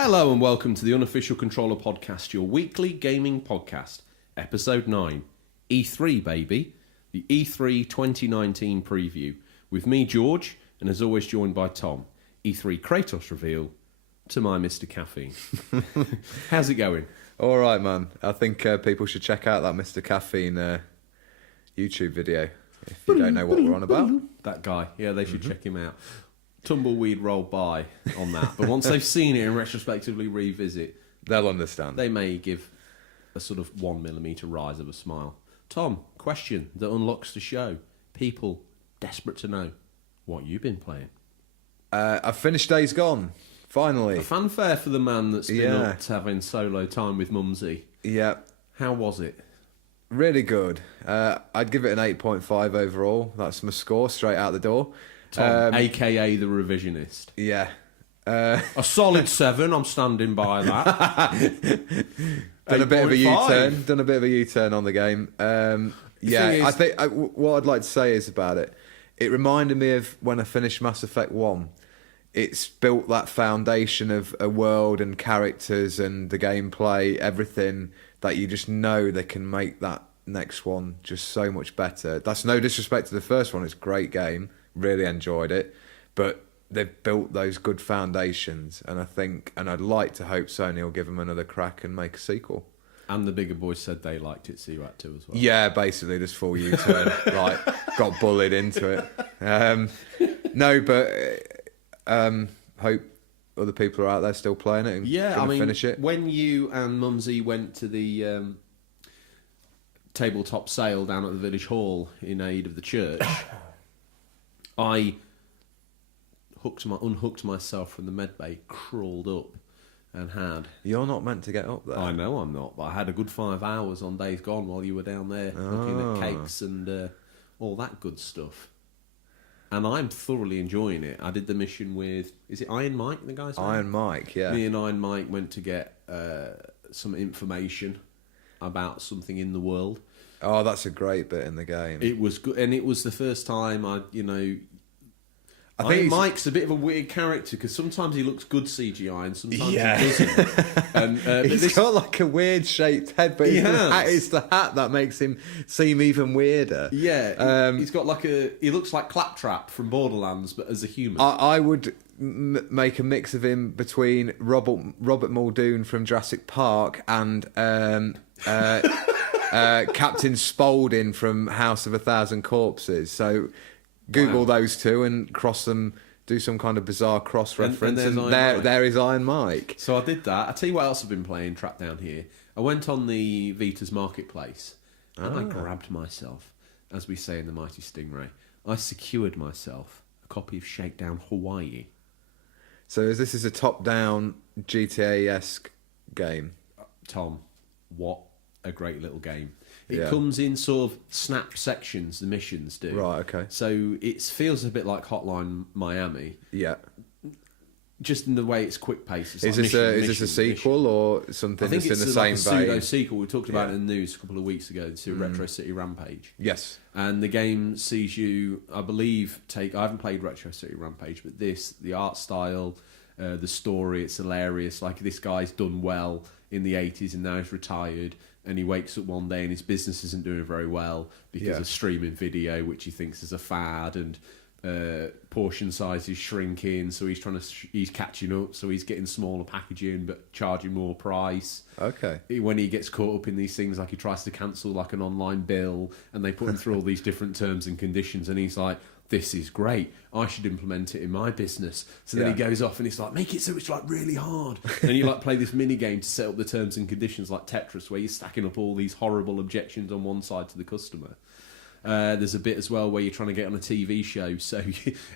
Hello and welcome to the Unofficial Controller podcast, your weekly gaming podcast, episode 9, E3 baby, the E3 2019 preview, with me George, and as always joined by Tom, E3 Kratos reveal to my Mr. Caffeine. How's it going? All right, man. I think people should check out that Mr. Caffeine YouTube video if you don't know what we're on about. That guy, yeah, they should check him out. Tumbleweed rolled by on that, but once they've seen it and retrospectively revisit, They'll understand. they may give a sort of 1mm rise of a smile. Tom, question that unlocks the show. People desperate to know what you've been playing. I've finished Days Gone, finally. A fanfare for the man that's been Yeah. up to having solo time with Mumsy. Yeah, How was it? really good. I'd give it an 8.5 overall. That's my score straight out the door. Tom, a.k.a. the revisionist. Yeah. A solid 7, I'm standing by that. Done a bit of a 8.5. U-turn. Done a bit of a U-turn on the game. Yeah, thing is- I think what I'd like to say is about it. It reminded me of when I finished Mass Effect 1. It's built that foundation of a world and characters and the gameplay, everything that you just know they can make that next one just so much better. That's no disrespect to the first one. It's a great game. Really enjoyed it. But they've built those good foundations, and I think, and I'd like to hope Sony will give them another crack and make a sequel. And the bigger boys said they liked it, so you had to as well. Yeah, basically, this full U-turn, like, got bullied into it. No, but hope other people are out there still playing it and Yeah, I mean, finish it. when you and Mumsy went to the tabletop sale down at the village hall in aid of the church, I unhooked myself from the medbay, crawled up, and had... You're not meant to get up there. I know I'm not, but I had a good 5 hours on Days Gone while you were down there looking at cakes and all that good stuff. And I'm thoroughly enjoying it. I did the mission with... Is it Iron Mike, the guy's name? Iron Mike, yeah. Me and Iron Mike went to get some information about something in the world. Oh, that's a great bit in the game. It was good, and it was the first time I I think Iron Mike's a bit of a weird character because sometimes he looks good CGI and sometimes Yeah. he doesn't. And, but He's got like a weird shaped head, but has. it's the hat that makes him seem even weirder. Yeah, he's got like he looks like Claptrap from Borderlands, but as a human. I would make a mix of him between Robert Muldoon from Jurassic Park and Captain Spaulding from House of a Thousand Corpses. So Google those two and cross them, do some kind of bizarre cross reference, there's and Iron Mike. there is Iron Mike. So I did that. I tell you what else I've been playing, trapped down here. I went on the Vita's Marketplace and I grabbed myself, as we say in the mighty Stingray, I secured myself a copy of Shakedown Hawaii. So this is a top-down GTA-esque game. Tom, what a great little game. It Yeah. comes in sort of snap sections, the missions do. Right, okay. So it feels a bit like Hotline Miami, Yeah. just in the way it's quick paced. It's Is like this mission. a sequel or something I think that's it's in the like same a pseudo vein? sequel. We talked about Yeah. it in the news a couple of weeks ago to Retro City Rampage. Yes. And the game sees you, I believe, I haven't played Retro City Rampage, but the art style, the story, it's hilarious. Like, this guy's done well in the 80s and now he's retired, and he wakes up one day and his business isn't doing very well because Yeah. of streaming video, which he thinks is a fad, and portion size is shrinking, so he's he's catching up, so he's getting smaller packaging but charging more price. Okay. When he gets caught up in these things, like he tries to cancel like an online bill and they put him through all these different terms and conditions, and he's like, this is great, I should implement it in my business. So then he goes off and he's like, make it so it's like really hard, and you like play this mini game to set up the terms and conditions like Tetris, where you're stacking up all these horrible objections on one side to the customer. There's a bit as well where you're trying to get on a TV show, so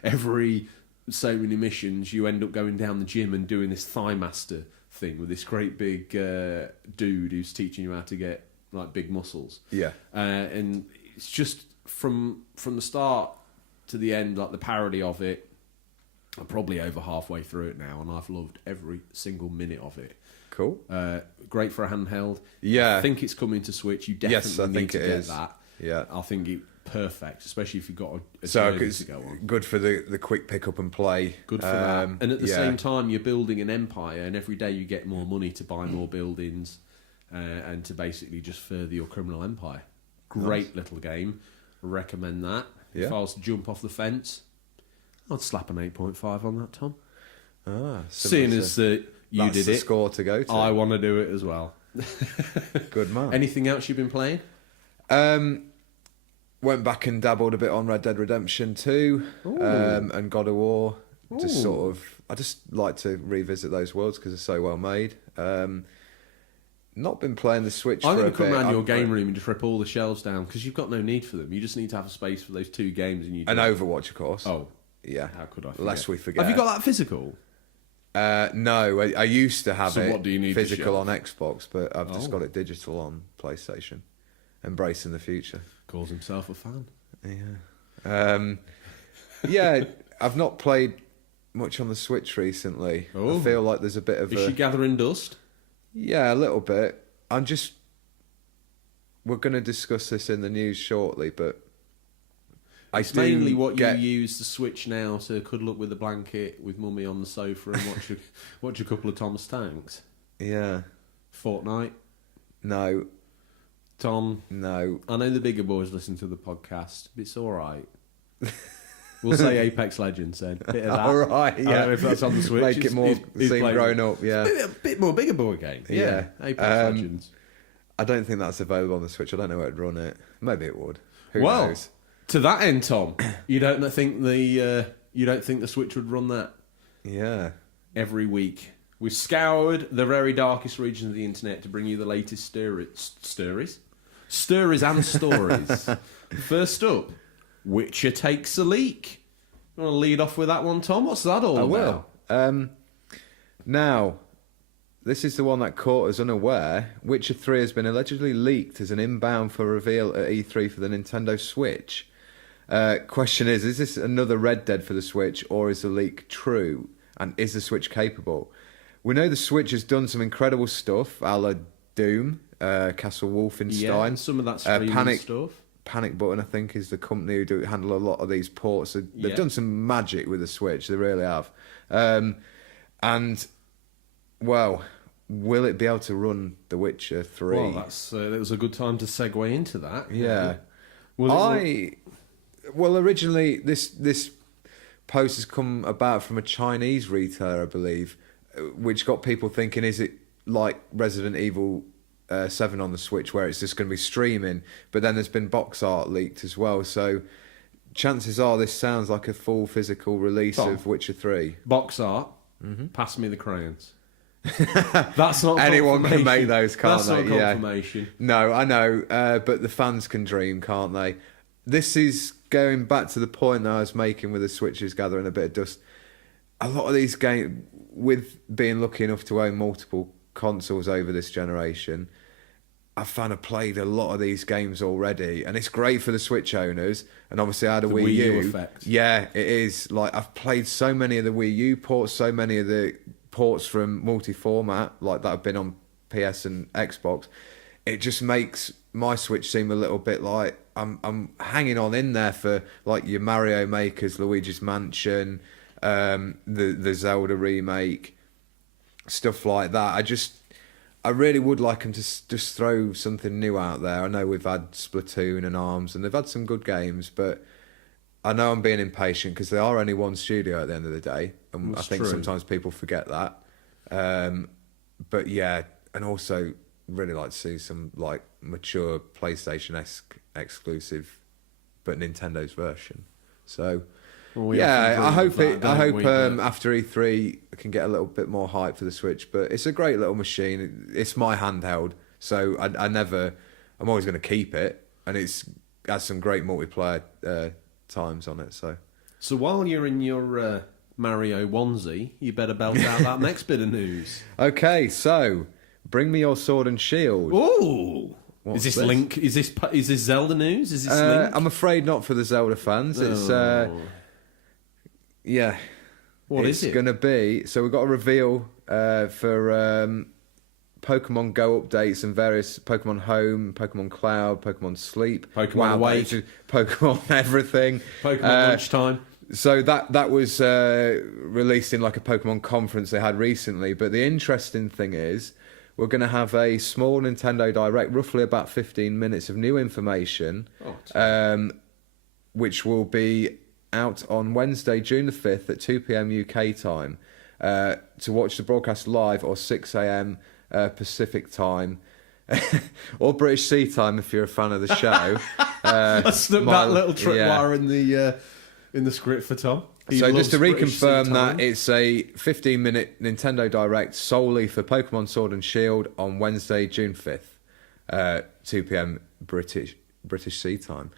every so many missions you end up going down the gym and doing this Thigh Master thing with this great big dude who's teaching you how to get like big muscles. Yeah. And it's just from the start to the end, like the parody of it. I'm probably over halfway through it now, and I've loved every single minute of it. Cool. Great for a handheld. Yeah. I think it's coming to Switch. You definitely Yes, I need think to it get is. that. Yeah. I think perfect, especially if you've got a So journey it's to go on. good for the quick pick up and play. Good for that. And at the yeah. same time, you're building an empire, and every day you get more money to buy more buildings and to basically just further your criminal empire. Great little game. Recommend that. Yeah. If I was to jump off the fence, I'd slap an 8.5 on that, Tom. Seeing as you that's did the it, score to go to. I want to do it as well. Good man. Anything else you've been playing? Went back and dabbled a bit on Red Dead Redemption 2 and God of War. Just Ooh. sort of, I just like to revisit those worlds because they're so well made. Not been playing the Switch I'm for a going to bit. come around your game room and just rip all the shelves down because you've got no need for them. You just need to have a space for those 2 games, and you. And Overwatch, of course. Oh, yeah. how could I forget? Lest we forget. Have you got that physical? No, I used to have So it what do you need to physical shelf? on Xbox, but I've just Oh. got it digital on PlayStation. Embracing the future. Calls himself a fan. Yeah. Yeah, I've not played much on the Switch recently. Oh. I feel like there's a bit of Is she gathering dust? Yeah, a little bit. We're going to discuss this in the news shortly, but It's mainly what you use the Switch now to cuddle up with a blanket with Mummy on the sofa and watch a couple of Tom's Tanks. Yeah. Fortnite. No. Tom, No. I know the bigger boys listen to the podcast, but it's all right. We'll say Apex Legends then. Bit of that. All right, I don't know yeah. if that's on the Switch. Make it more He's seem playing- grown up, yeah. A bit more bigger boy game. Yeah. Apex Legends. I don't think that's available on the Switch. I don't know where it'd run it. Maybe it would. Who Well, knows? to that end, Tom, you don't think the Switch would run that Yeah. every week? We've scoured the very darkest regions of the internet to bring you the latest stories and stories. First up, Witcher takes a leak. You want to lead off with that one, Tom? What's that all about? I will. Now, this is the one that caught us unaware. Witcher 3 has been allegedly leaked as an inbound for reveal at E3 for the Nintendo Switch. Question is this another Red Dead for the Switch, or is the leak true? And is the Switch capable? We know the Switch has done some incredible stuff, a la Doom, Castle Wolfenstein. Yeah, and some of that streaming stuff. Panic Button, I think, is the company who handle a lot of these ports. They've done some magic with the Switch. They really have. And, well, will it be able to run The Witcher 3? Well, that was a good time to segue into that. Yeah. Well, originally, this post has come about from a Chinese retailer, I believe, which got people thinking, is it like Resident Evil 7 on the Switch, where it's just going to be streaming? But then there's been box art leaked as well, so chances are this sounds like a full physical release of Witcher 3. Box art. Pass me the crayons. That's not Anyone confirmation. can make those, can't That's they? not confirmation. No, I know, but the fans can dream, can't they? This is going back to the point that I was making with the Switches gathering a bit of dust. A lot of these games, with being lucky enough to own multiple consoles over this generation, I've found I've played a lot of these games already, and it's great for the Switch owners. And obviously, I had a The Wii Wii U U. effect. Yeah, it is. Like, I've played so many of the Wii U ports, so many of the ports from multi-format, like that have been on PS and Xbox. It just makes my Switch seem a little bit like I'm hanging on in there for like your Mario Makers, Luigi's Mansion, the Zelda remake, stuff like that. I really would like them to just throw something new out there. I know we've had Splatoon and ARMS, and they've had some good games, but I know I'm being impatient because they are only one studio at the end of the day, and That's I think true. sometimes people forget that. But yeah, and also really like to see some like mature PlayStation-esque exclusive, but Nintendo's version. So Well, we often yeah, I hope dream of that, don't we? But- after E3 I can get a little bit more hype for the Switch. But it's a great little machine. It's my handheld, so I'm always going to keep it, and it's has some great multiplayer times on it. So while you're in your Mario onesie, you better belt out that next bit of news. Okay, so bring me your sword and shield. Ooh! What's is this this? Link? Is this Zelda news? Is this Link? I'm afraid not for the Zelda fans. It's yeah. What it's is it? going to be. So we've got a reveal for Pokemon Go updates and various Pokemon Home, Pokemon Cloud, Pokemon Sleep, Pokemon Wake, Pokemon everything, Pokemon Lunchtime. So that was released in like a Pokemon conference they had recently. But the interesting thing is, we're going to have a small Nintendo Direct, roughly about 15 minutes of new information, which will be out on Wednesday, June the 5th at 2 p.m. UK time, to watch the broadcast live, or 6 a.m. Pacific time. Or British Sea time if you're a fan of the show. I snuck that little tripwire in the script for Tom. So just to reconfirm that, it's a 15-minute Nintendo Direct solely for Pokemon Sword and Shield on Wednesday, June 5th, 2 p.m. British Sea time.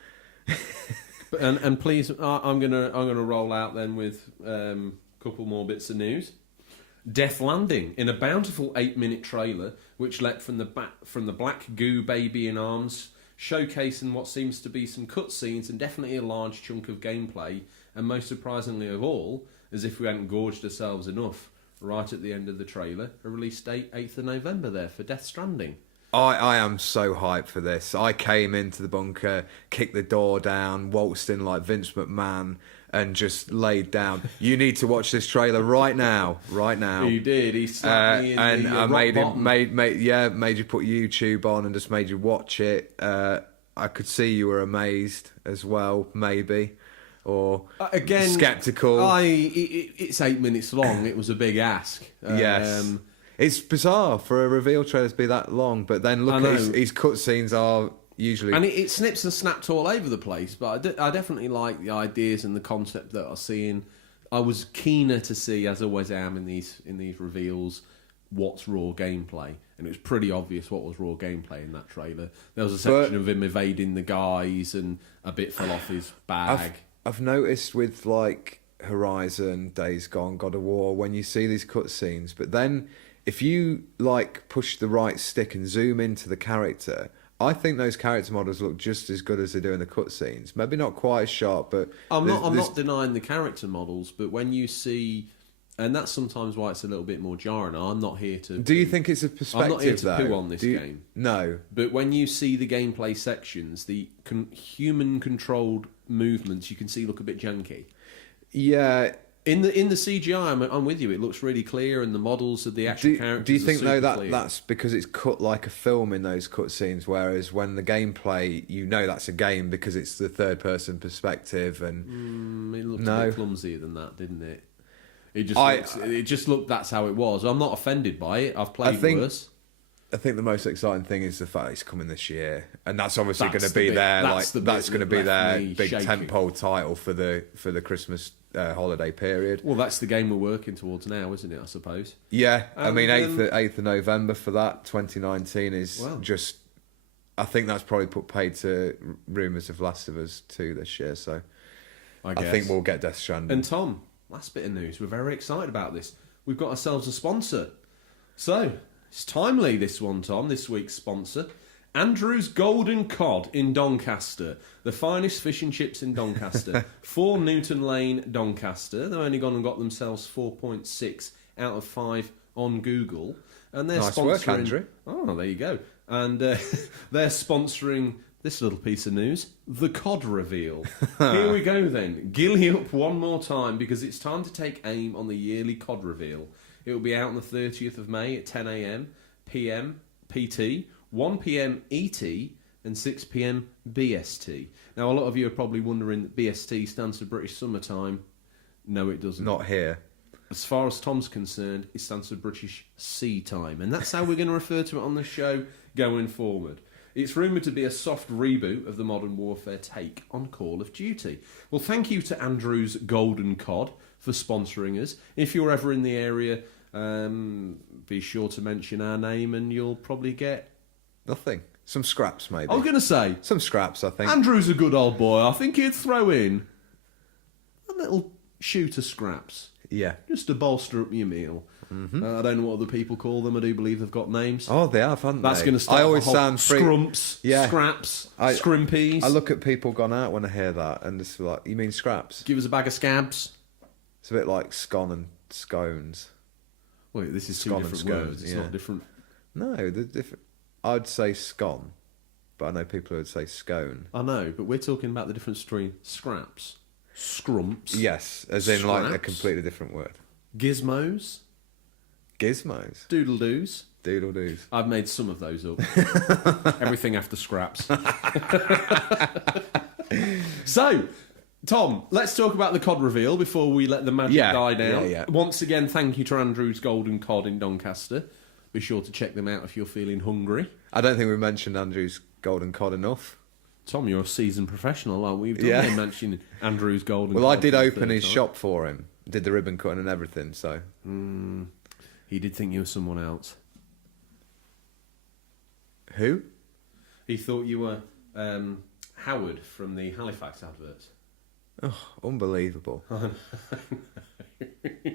and please, I'm gonna roll out then with a couple more bits of news. Death Landing in a bountiful 8-minute trailer, which leapt from the black goo baby in arms, showcasing what seems to be some cutscenes and definitely a large chunk of gameplay. And most surprisingly of all, as if we hadn't gorged ourselves enough, right at the end of the trailer, a release date 8th of November there for Death Stranding. I am so hyped for this. I came into the bunker, kicked the door down, waltzed in like Vince McMahon, and just laid down. You need to watch this trailer right now. He did. He slapped me in and the I rock made bottom. made you put YouTube on and just made you watch it. I could see you were amazed as well, maybe, or again skeptical. It's 8 minutes long. It was a big ask. Yes. It's bizarre for a reveal trailer to be that long, but then look at his cutscenes are usually... And it snips and snaps all over the place, but I definitely like the ideas and the concept that I'm seeing. I was keener to see, as I always am in these reveals, what's raw gameplay. And it was pretty obvious what was raw gameplay in that trailer. There was a section of him evading the guys and a bit fell off his bag. I've noticed with like Horizon, Days Gone, God of War, when you see these cutscenes, but then... if you like push the right stick and zoom into the character, I think those character models look just as good as they do in the cutscenes. Maybe not quite as sharp, but I'm not denying the character models. But when you see, and that's sometimes why it's a little bit more jarring. I'm not here to. Do you think it's a perspective? I'm not here to though? poo on this game. No, but when you see the gameplay sections, the human-controlled movements, you can see look a bit janky. Yeah. In the CGI, I'm with you. It looks really clear, and the models of the actual characters. Do you think though clear. that's because it's cut like a film in those cutscenes, whereas when the gameplay, that's a game because it's the third-person perspective, and it looked a bit clumsier than that, didn't it? It just looked. That's how it was. I'm not offended by it. I've played worse. I think the most exciting thing is the fact it's coming this year, and that's obviously going to be that's going to be their big tentpole title for the Christmas holiday period. Well, that's the game we're working towards now, isn't it? I suppose. Yeah, I mean 8th of November for that 2019 is just. I think that's probably put paid to rumours of Last of Us 2 this year, so I think we'll get Death Stranding. And Tom, last bit of news, we're very excited about this. We've got ourselves a sponsor, so. It's timely, this one, Tom, this week's sponsor. Andrew's Golden Cod in Doncaster. The finest fish and chips in Doncaster. 4 Newton Lane, Doncaster. They've only gone and got themselves 4.6 out of 5 on Google. And they're nice sponsoring... work, Andrew. Oh, there you go. And they're sponsoring this little piece of news, the cod reveal. Here we go, then. Gilly up one more time, because it's time to take aim on the yearly cod reveal. It will be out on the 30th of May at 10 a.m, PM, PT, 1 p.m, ET, and 6 p.m, BST. Now, a lot of you are probably wondering that BST stands for British Summertime. No, it doesn't. Not here. As far as Tom's concerned, it stands for British Sea Time. And that's how we're going to refer to it on the show going forward. It's rumoured to be a soft reboot of the Modern Warfare take on Call of Duty. Well, thank you to Andrew's Golden Cod for sponsoring us. If you're ever in the area, be sure to mention our name and you'll probably get... nothing. Some scraps, maybe. I was going to say... some scraps, I think. Andrew's a good old boy. I think he'd throw in a little shoot of scraps. Yeah. Just to bolster up your meal. Mm-hmm. I don't know what other people call them. I do believe they've got names. Oh, they have, haven't That's they? going to start I always sound scrumps, scraps, scrimpies. I look at people gone out when I hear that and it's like, you mean scraps? Give us a bag of scabs. It's a bit like scone and scones. Wait, this is two Scone different and scones, words. It's not different No, I'd say scone, but I know people who would say scone. I know, but we're talking about the difference between scraps, scrumps. Yes, as in like a Scraps. completely different word. Gizmos, Gizmos. doodle-doos. Doodle-doos. I've made some of those up. Everything after scraps. So, Tom, let's talk about the COD reveal before we let the magic die down. Yeah. Once again, thank you to Andrew's Golden Cod in Doncaster. Be sure to check them out if you're feeling hungry. I don't think we mentioned Andrew's Golden Cod enough. Tom, you're a seasoned professional, aren't we? You've done mentioning Andrew's Golden Well, Cod. I did for the open third his time. shop for him. Did the ribbon cutting and everything, so... He did think you were someone else. Who? He thought you were Howard from the Halifax advert. Oh, unbelievable.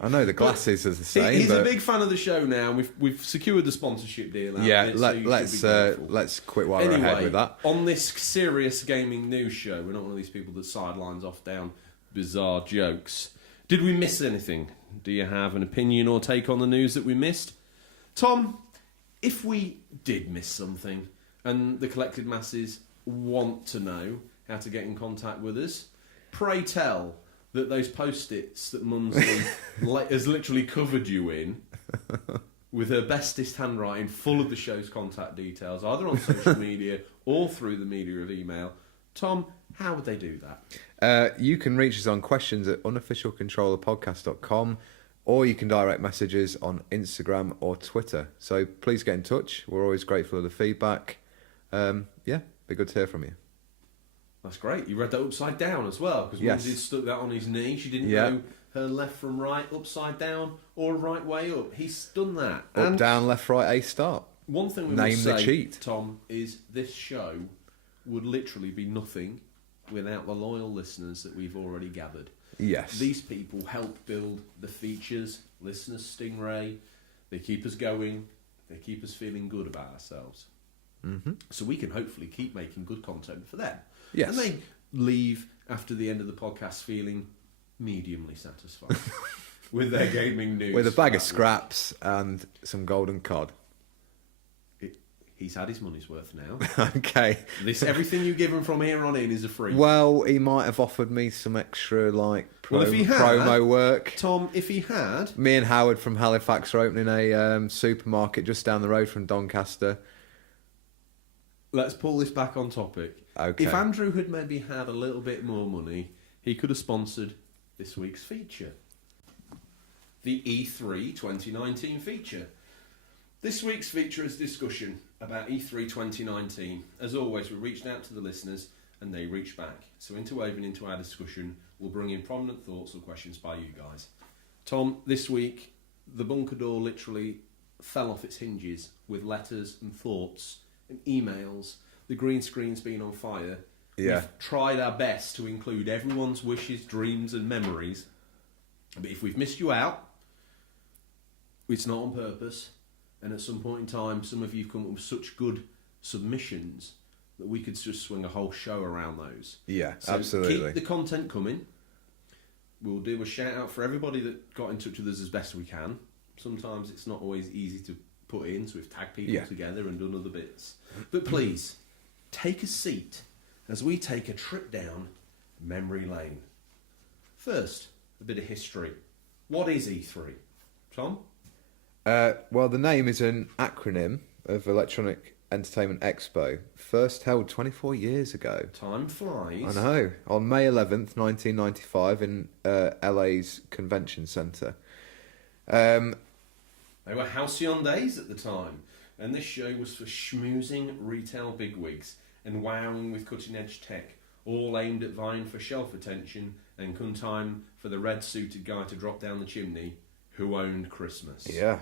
I know the glasses are the same, He's but... a big fan of the show now, and we've secured the sponsorship deal. Out Yeah, of it, so you should be grateful. let's quit while we're ahead with that. On this serious gaming news show, we're not one of these people that sidelines off down bizarre jokes. Did we miss anything? Do you have an opinion or take on the news that we missed? Tom, if we did miss something and the collected masses want to know how to get in contact with us, pray tell that those post-its that Mumsley has literally covered you in with her bestest handwriting full of the show's contact details, either on social media or through the media of email. Tom, how would they do that? You can reach us on questions at unofficialcontrollerpodcast.com, or you can direct messages on Instagram or Twitter. So please get in touch. We're always grateful of the feedback. Be good to hear from you. That's great. You read that upside down as well, because Yes. Mumsy stuck that on his knee. She didn't Yeah. know her left from right, upside down, or right way up. He's done that. Up, And down, left, right, A, start. one thing we Name must the say, cheat. Tom, is this show would literally be nothing without the loyal listeners that we've already gathered. Yes. These people help build the features, listeners, Stingray. They keep us going. They keep us feeling good about ourselves. Mm-hmm. So we can hopefully keep making good content for them. Yes. And they leave after the end of the podcast feeling mediumly satisfied with their gaming news. With a bag of that scraps and some golden cod. week. He's had his money's worth now. Okay. Everything you give him from here on in is a free. Well, he might have offered me some extra, Well, if he had- promo work. Tom, if he had, Me and Howard from Halifax are opening a supermarket just down the road from Doncaster. let's pull this back on topic. Okay. If Andrew had maybe had a little bit more money, he could have sponsored this week's feature. The E3 2019 feature. This week's feature is discussion about E3 2019. As always, we reached out to the listeners and they reached back. So interwoven into our discussion, we'll bring in prominent thoughts or questions by you guys. Tom, this week, the bunker door literally fell off its hinges with letters and thoughts and emails. The green screen's been on fire. Yeah. We've tried our best to include everyone's wishes, dreams and memories. But if we've missed you out, it's not on purpose. And at some point in time, some of you have come up with such good submissions that we could just swing a whole show around those. Yeah, So absolutely. keep the content coming. We'll do a shout out for everybody that got in touch with us as best we can. Sometimes it's not always easy to put in, so we've tagged people Yeah. together and done other bits. But please, take a seat as we take a trip down memory lane. First, a bit of history. What is E3? Tom? Well, the name is an acronym of Electronic Entertainment Expo, first held 24 years ago. Time flies. I know, on May 11th, 1995 in LA's Convention Centre. They were halcyon days at the time, and this show was for schmoozing retail bigwigs and wowing with cutting-edge tech, all aimed at vying for shelf attention and come time for the red-suited guy to drop down the chimney who owned Christmas. Yeah.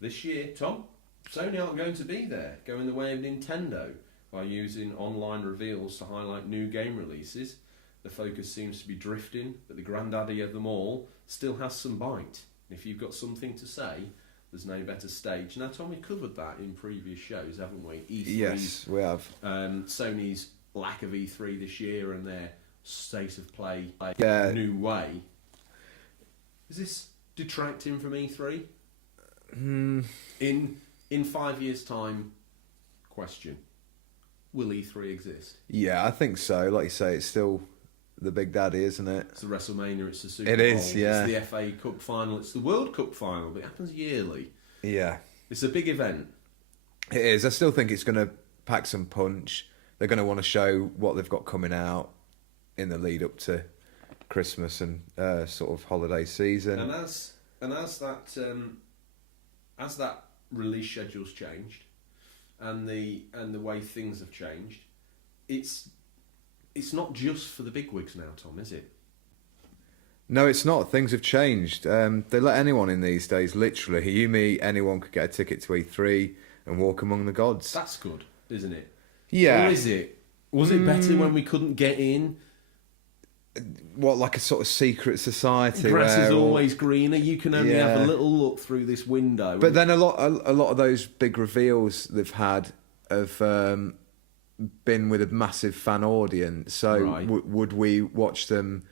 This year, Tom, Sony aren't going to be there, going the way of Nintendo by using online reveals to highlight new game releases. The focus seems to be drifting, but the granddaddy of them all still has some bite. If you've got something to say, there's no better stage. Now, Tom, we covered that in previous shows, haven't we? E3's, Yes, we have. Sony's lack of E3 this year and their state of play Yeah. new way. Is this detracting from E3? In In 5 years' time, question: will E3 exist? Yeah, I think so. Like you say, it's still the Big Daddy, isn't it? It's the WrestleMania. It's the Super Bowl. It is. Yeah. It's the FA Cup final. It's the World Cup final. But it happens yearly. Yeah. It's a big event. It is. I still think it's going to pack some punch. They're going to want to show what they've got coming out in the lead up to Christmas and sort of holiday season. And as that release schedule's changed, and the way things have changed, it's not just for the bigwigs now, Tom, is it? No, it's not. Things have changed. They let anyone in these days, literally. You, me, anyone could get a ticket to E3 and walk among the gods. That's good, isn't it? Yeah. Or is it? Was it better when we couldn't get in? What, like a sort of secret society? Grass is where always greener. You can only have a Yeah. little look through this window. But then a lot of those big reveals they've had have been with a massive fan audience. So Right. would we watch them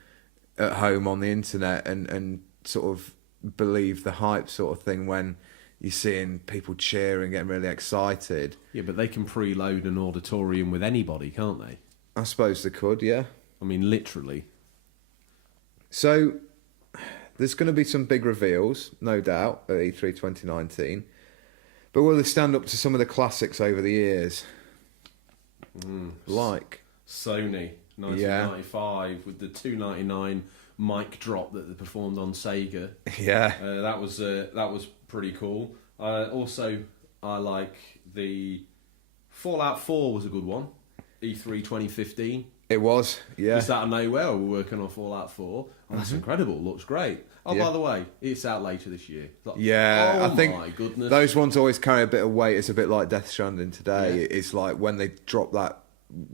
at home on the internet and sort of believe the hype sort of thing when you're seeing people cheering, getting really excited? Yeah, but they can preload an auditorium with anybody, can't they? I suppose they could, yeah. I mean, literally. So there's going to be some big reveals, no doubt, at E3 2019. But will they stand up to some of the classics over the years? Like Sony, 1995, with the $2.99 mic drop that they performed on Sega. Yeah. That was pretty cool. Also, I like the Fallout 4 was a good one. E3 2015. It was, yeah. Just out of nowhere, we're working on Fallout 4. Oh, that's incredible. Looks great. Oh, Yeah. by the way, it's out later this year. Like, Yeah, oh I think my goodness. those ones always carry a bit of weight. It's a bit like Death Stranding today. Yeah. It's like when they drop that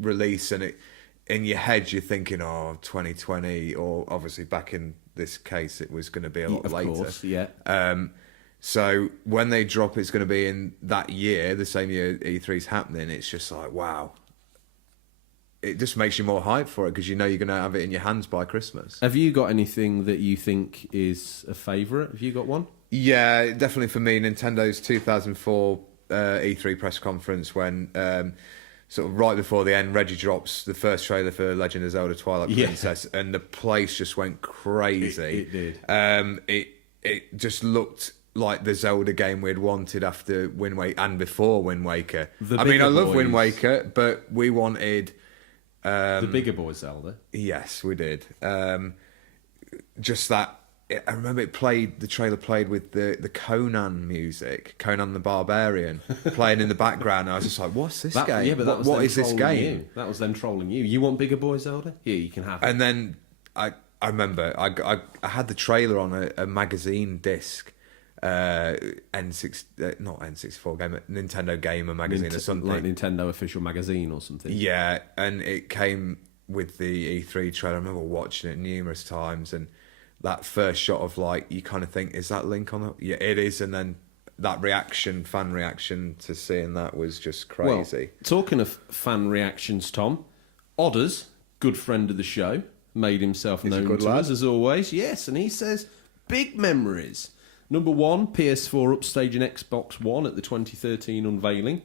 release and it in your head you're thinking, oh, 2020, or obviously back in this case it was going to be a lot of later. course, yeah. So when they drop it's going to be in that year, the same year E3's happening, it's just like, wow. It just makes you more hyped for it because you know you're going to have it in your hands by Christmas. Have you got anything that you think is a favourite? Have you got one? Yeah, definitely for me, Nintendo's 2004 E3 press conference when sort of right before the end, Reggie drops the first trailer for Legend of Zelda Twilight Princess, and the place just went crazy. It did. It just looked like the Zelda game we'd wanted after Wind Waker and before Wind Waker. The I mean, I bigger love Wind boys. Waker, but we wanted... the bigger boy Zelda. Yes, we did. Just that. I remember the trailer played with the Conan music, Conan the Barbarian, playing in the background. I was just like, "What's this game? Yeah, but that was what them is this trolling game?" You. That was them trolling you. You want bigger boy Zelda? Here, you can have it. And then I remember I had the trailer on a magazine disc, N6 not N64 game, Nintendo Gamer magazine or something, like Nintendo Official Magazine or something. Yeah, and it came with the E3 trailer. I remember watching it numerous times, and that first shot of like, you kind of think, is that Link on it? Yeah, it is. And then that fan reaction to seeing that was just crazy. Well, talking of fan reactions, Tom, Odders, good friend of the show, made himself He's a known good to lad. us as always. Yes, and he says, big memories. Number one, PS4 upstaging Xbox One at the 2013 unveiling.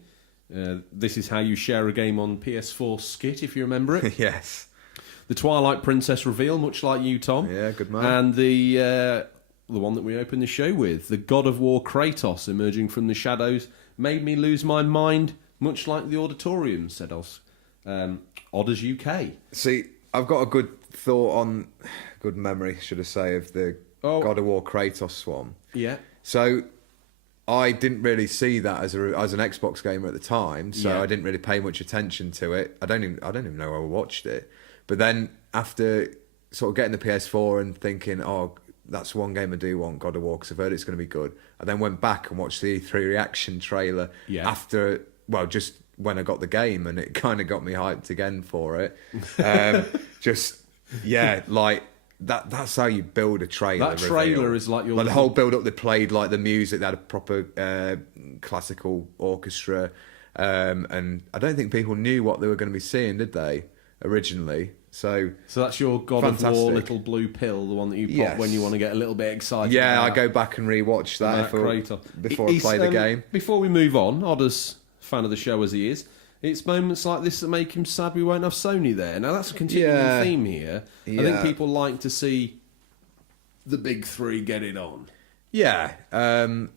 This is how you share a game on PS4 skit, if you remember it. Yes. The Twilight Princess reveal, much like you, Tom. Yeah, good man. And the one that we opened the show with, the God of War Kratos emerging from the shadows, made me lose my mind, much like the auditorium, said Odders UK. See, I've got a good memory, should I say, of the God of War Kratos one. Yeah. So I didn't really see that as an Xbox gamer at the time, so Yeah. I didn't really pay much attention to it. I don't even know how I watched it. But then after sort of getting the PS4 and thinking, oh, that's one game I do want, God of War, because I've heard it's going to be good. I then went back and watched the E3 reaction trailer after, well, just when I got the game, and it kind of got me hyped again for it. Like that's how you build a trailer. That trailer reveal. is like your the whole build up. They played like the music. They had a proper classical orchestra, and I don't think people knew what they were going to be seeing, did they? originally. So that's your God of War fantastic. little blue pill, the one that you pop Yes. when you want to get a little bit excited. yeah, about I go back and rewatch that before I He's, play the game. Before we move on, Odder's fan of the show as he is, it's moments like this that make him sad we won't have Sony there. Now that's a continuing theme here. I think Yeah. people like to see the big three get it on. Yeah,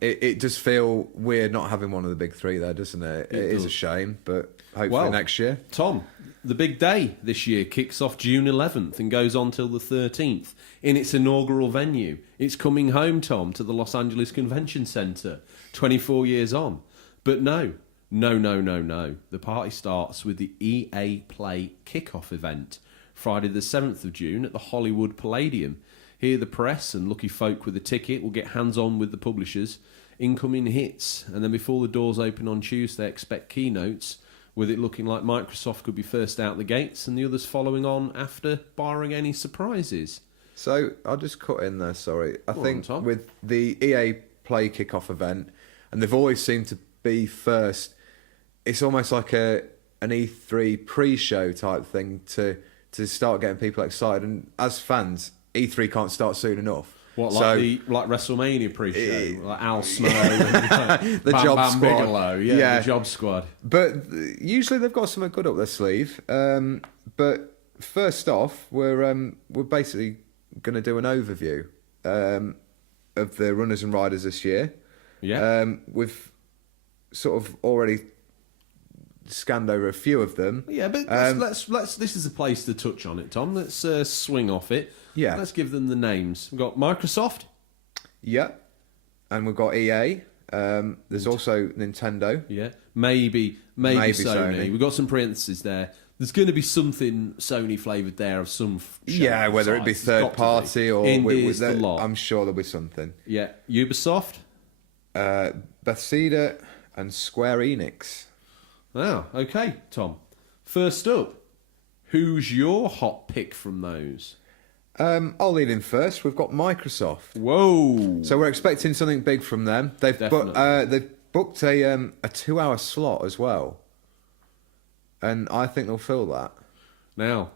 it does feel weird not having one of the big three there, doesn't it? It is a shame, but hopefully next year. Tom, the big day this year kicks off June 11th and goes on till the 13th in its inaugural venue. It's coming home, Tom, to the Los Angeles Convention Center, 24 years on. But no. The party starts with the EA Play kickoff event, Friday the 7th of June at the Hollywood Palladium. Here the press and lucky folk with a ticket will get hands-on with the publishers, incoming hits, and then before the doors open on Tuesday, expect keynotes, with it looking like Microsoft could be first out the gates and the others following on after, barring any surprises. So I'll just cut in there, sorry. I think Tom. with the EA Play kickoff event, and they've always seemed to be first, it's almost like an E3 pre-show type thing to start getting people excited. And as fans, E3 can't start soon enough. What, So- like WrestleMania pre-show? Like Al Snow, The Bam Job Bam Squad. Bigelow, Yeah. the Job Squad. But usually they've got something good up their sleeve. But first off, we're basically going to do an overview of the runners and riders this year. Yeah. We've sort of already scanned over a few of them. Yeah, but let's. This is a place to touch on it, Tom. Let's swing off it. Yeah. Let's give them the names. We've got Microsoft. Yep. And we've got EA. There's also Nintendo. Yeah. Maybe Sony. Sony. We've got some parentheses there. There's going to be something Sony flavoured there of some. Yeah, whether it be size. It's got third to party be. or Indies, the lot. I'm sure there'll be something. Yeah. Ubisoft. Bethesda and Square Enix. Oh, okay, Tom. First up, who's your hot pick from those? I'll lead in first. We've got Microsoft. Whoa. So we're expecting something big from them. They've booked a 2-hour slot as well, and I think they'll fill that. Now,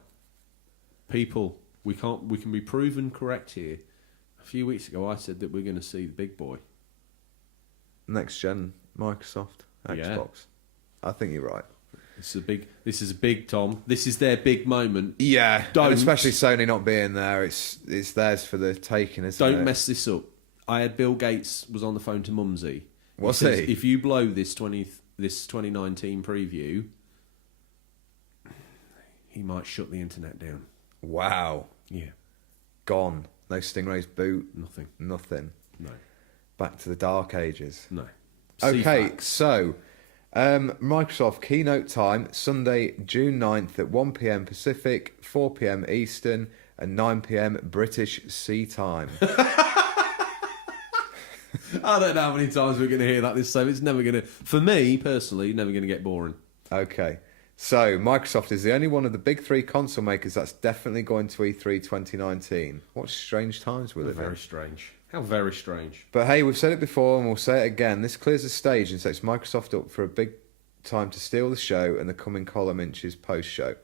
people, we can be proven correct here. A few weeks ago, I said that we're going to see the big boy. Next gen Microsoft Xbox. Yeah. I think you're right. This is a big Tom. This is their big moment. Yeah, Don't. and especially Sony not being there. It's theirs for the taking, isn't it? Don't mess this up. I had Bill Gates was on the phone to Mumsy. Was says, he? If you blow this 2019 preview, he might shut the internet down. Wow. Yeah. Gone. No Stingrays boot. Nothing. Nothing. No. Back to the dark ages. No. Okay, CFAX. so Microsoft keynote time Sunday, June 9th at 1 p.m. Pacific, 4 p.m. Eastern, and 9 p.m. British Sea Time. I don't know how many times we're going to hear that this time. It's never going to, for me personally, never going to get boring. Okay, so Microsoft is the only one of the big three console makers that's definitely going to E3 2019. What strange times we live in. Very strange. How very strange. But hey, we've said it before and we'll say it again. This clears the stage and sets Microsoft up for a big time to steal the show and the coming column inches post-show.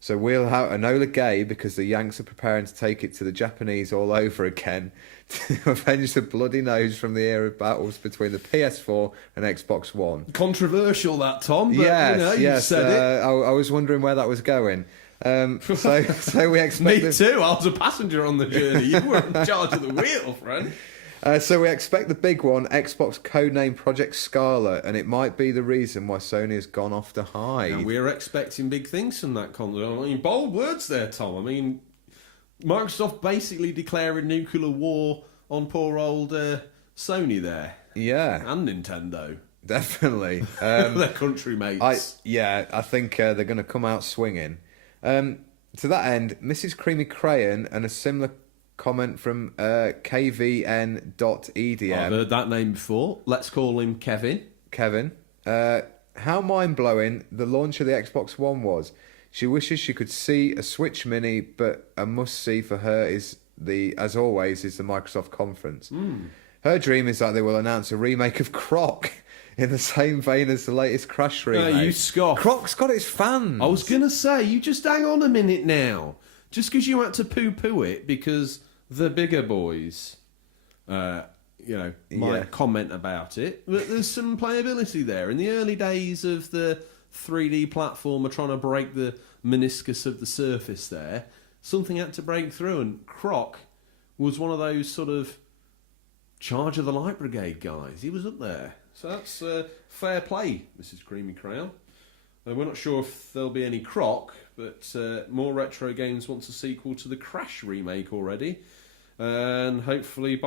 So we'll have Enola Gay because the Yanks are preparing to take it to the Japanese all over again to avenge the bloody nose from the era of battles between the PS4 and Xbox One. Controversial that, Tom, but Yes, you yes. said it. I was wondering where that was going. So we expect Me too. I was a passenger on the journey. You were in charge of the wheel, friend. So we expect the big one, Xbox codename Project Scarlet, and it might be the reason why Sony has gone off to hide. And we're expecting big things from that console. I mean, bold words there, Tom. I mean, Microsoft basically declaring nuclear war on poor old Sony there. Yeah, And Nintendo. definitely. Their country mates. I think they're going to come out swinging. To that end, Mrs. Creamy Crayon and a similar comment from kvn.edm. I've heard that name before. Let's call him Kevin. Kevin, how mind-blowing the launch of the Xbox One was. She wishes she could see a Switch Mini, but a must-see for her is as always, the Microsoft conference. Her dream is that they will announce a remake of Croc in the same vein as the latest Crash remake. You scoff. Croc's got its fans. I was going to say, you just hang on a minute now. Just because you had to poo-poo it because the bigger boys, might comment about it. But there's some playability there. In the early days of the 3D platformer trying to break the meniscus of the surface there, something had to break through, and Croc was one of those sort of Charge of the Light Brigade guys. He was up there. So that's fair play, Mrs. Creamy Crown. We're not sure if there'll be any Croc, but More Retro Games wants a sequel to the Crash remake already. And hopefully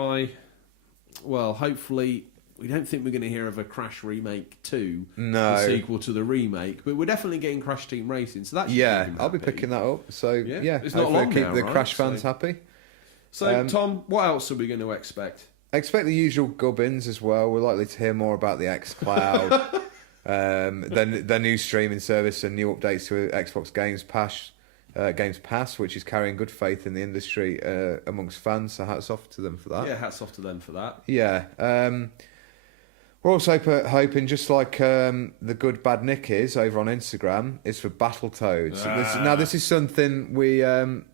we don't think we're going to hear of a Crash Remake 2, a sequel to the remake, but we're definitely getting Crash Team Racing, so that's I'll be picking that up. So it's not long keep now, the right? Crash fans happy. So Tom, what else are we going to expect? Expect the usual gubbins as well. We're likely to hear more about the xCloud, their new streaming service, and new updates to Xbox Games Pass, which is carrying good faith in the industry amongst fans. So hats off to them for that. Yeah, hats off to them for that. Yeah. We're also hoping, just like the good bad Nick is over on Instagram, is for Battletoads. Now this is something we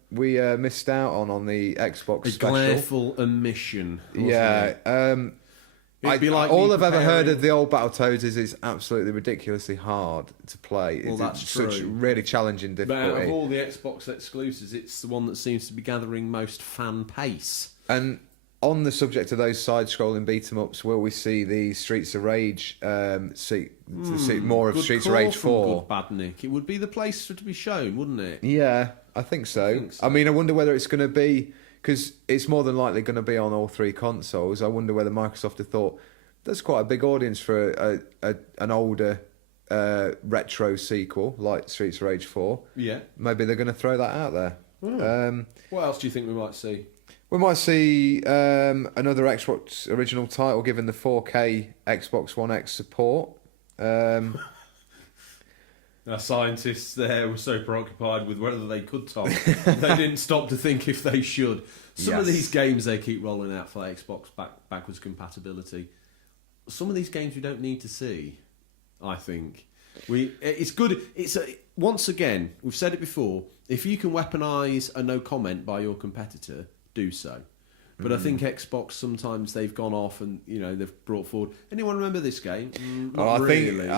missed out on the Xbox special. Gleeful omission. Yeah. It'd be like all I've ever heard of the old Battletoads is it's absolutely ridiculously hard to play. Well, that's true. Such really challenging difficulty. But out of all the Xbox exclusives, it's the one that seems to be gathering most fan pace. And on the subject of those side-scrolling beat-em-ups, will we see the Streets of Rage, see more of Streets of Rage 4? Good bad Nick. It would be the place for it to be shown, wouldn't it? Yeah, I think so. I mean, I wonder whether it's going to be, because it's more than likely going to be on all three consoles. I wonder whether Microsoft have thought that's quite a big audience for an older retro sequel like Streets of Rage 4. Yeah. Maybe they're going to throw that out there. What else do you think we might see? We might see another Xbox original title given the 4K Xbox One X support. Our scientists there were so preoccupied with whether they could, Tom, they didn't stop to think if they should. Some of these games they keep rolling out for Xbox backwards compatibility. Some of these games we don't need to see, I think. It's good. Once again, we've said it before, if you can weaponise a no comment by your competitor, do so. But I think Xbox, sometimes they've gone off and they've brought forward. Anyone remember this game? I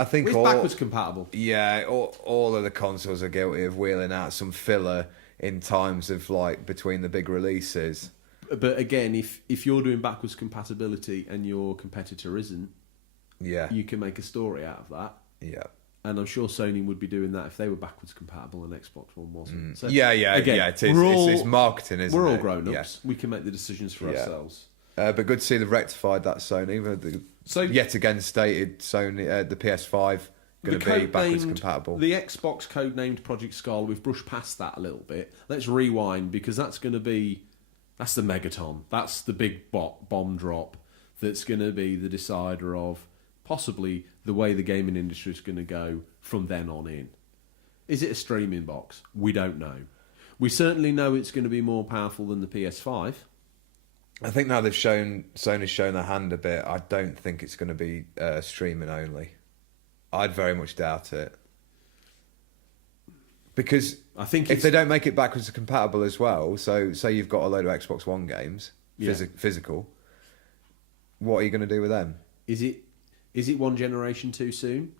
think it's backwards compatible. Yeah, all of the consoles are guilty of wheeling out some filler in times of between the big releases. But again, if you're doing backwards compatibility and your competitor isn't, you can make a story out of that. Yeah. And I'm sure Sony would be doing that if they were backwards compatible and Xbox One wasn't. So, again, it is. It's marketing, isn't it? We're all grown-ups. Yeah. We can make the decisions for ourselves. But good to see they've rectified that, Sony. Yet again stated Sony, the PS5 going to be backwards compatible. The Xbox code-named Project Scarlet, we've brushed past that a little bit. Let's rewind, because that's the megaton. That's the big bomb drop that's going to be the decider of possibly the way the gaming industry is going to go from then on in. Is it a streaming box? We don't know. We certainly know it's going to be more powerful than the PS5. I think now Sony's shown their hand a bit, I don't think it's going to be streaming only. I'd very much doubt it. Because I think if they don't make it backwards compatible as well, so say you've got a load of Xbox One games, physical, what are you going to do with them? Is it one generation too soon?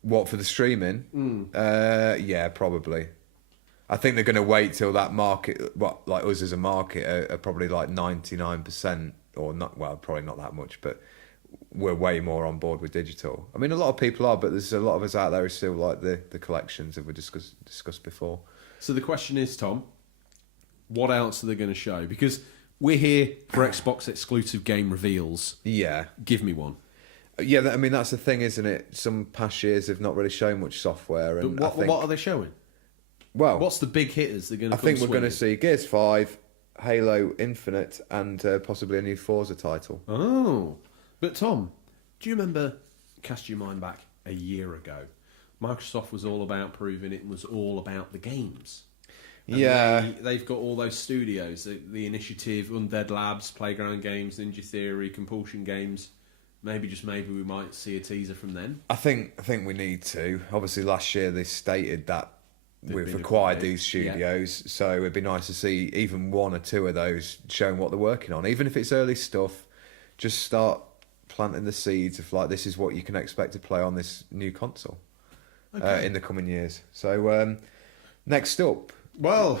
What, for the streaming? Yeah, probably. I think they're going to wait till that market, like us as a market, are probably like 99%, or not. Well, probably not that much, but we're way more on board with digital. I mean, a lot of people are, but there's a lot of us out there who still like the collections that we discussed before. So the question is, Tom, what else are they going to show? Because we're here for Xbox exclusive game reveals. Yeah. Give me one. Yeah, I mean, that's the thing, isn't it? Some past years have not really shown much software. And but what are they showing? Well, what's the big hitters they're going to? I think we're going to see Gears 5, Halo Infinite, and possibly a new Forza title. Oh, but Tom, do you remember? Cast your mind back a year ago. Microsoft was all about proving it was all about the games. And they've got all those studios, the Initiative, Undead Labs, Playground Games, Ninja Theory, Compulsion Games. maybe we might see a teaser from then. I think we need to. Obviously, last year they stated that we've been acquired acquired, these studios, so it'd be nice to see even one or two of those showing what they're working on. Even if it's early stuff, just start planting the seeds of like, this is what you can expect to play on this new console in the coming years. So next up, well,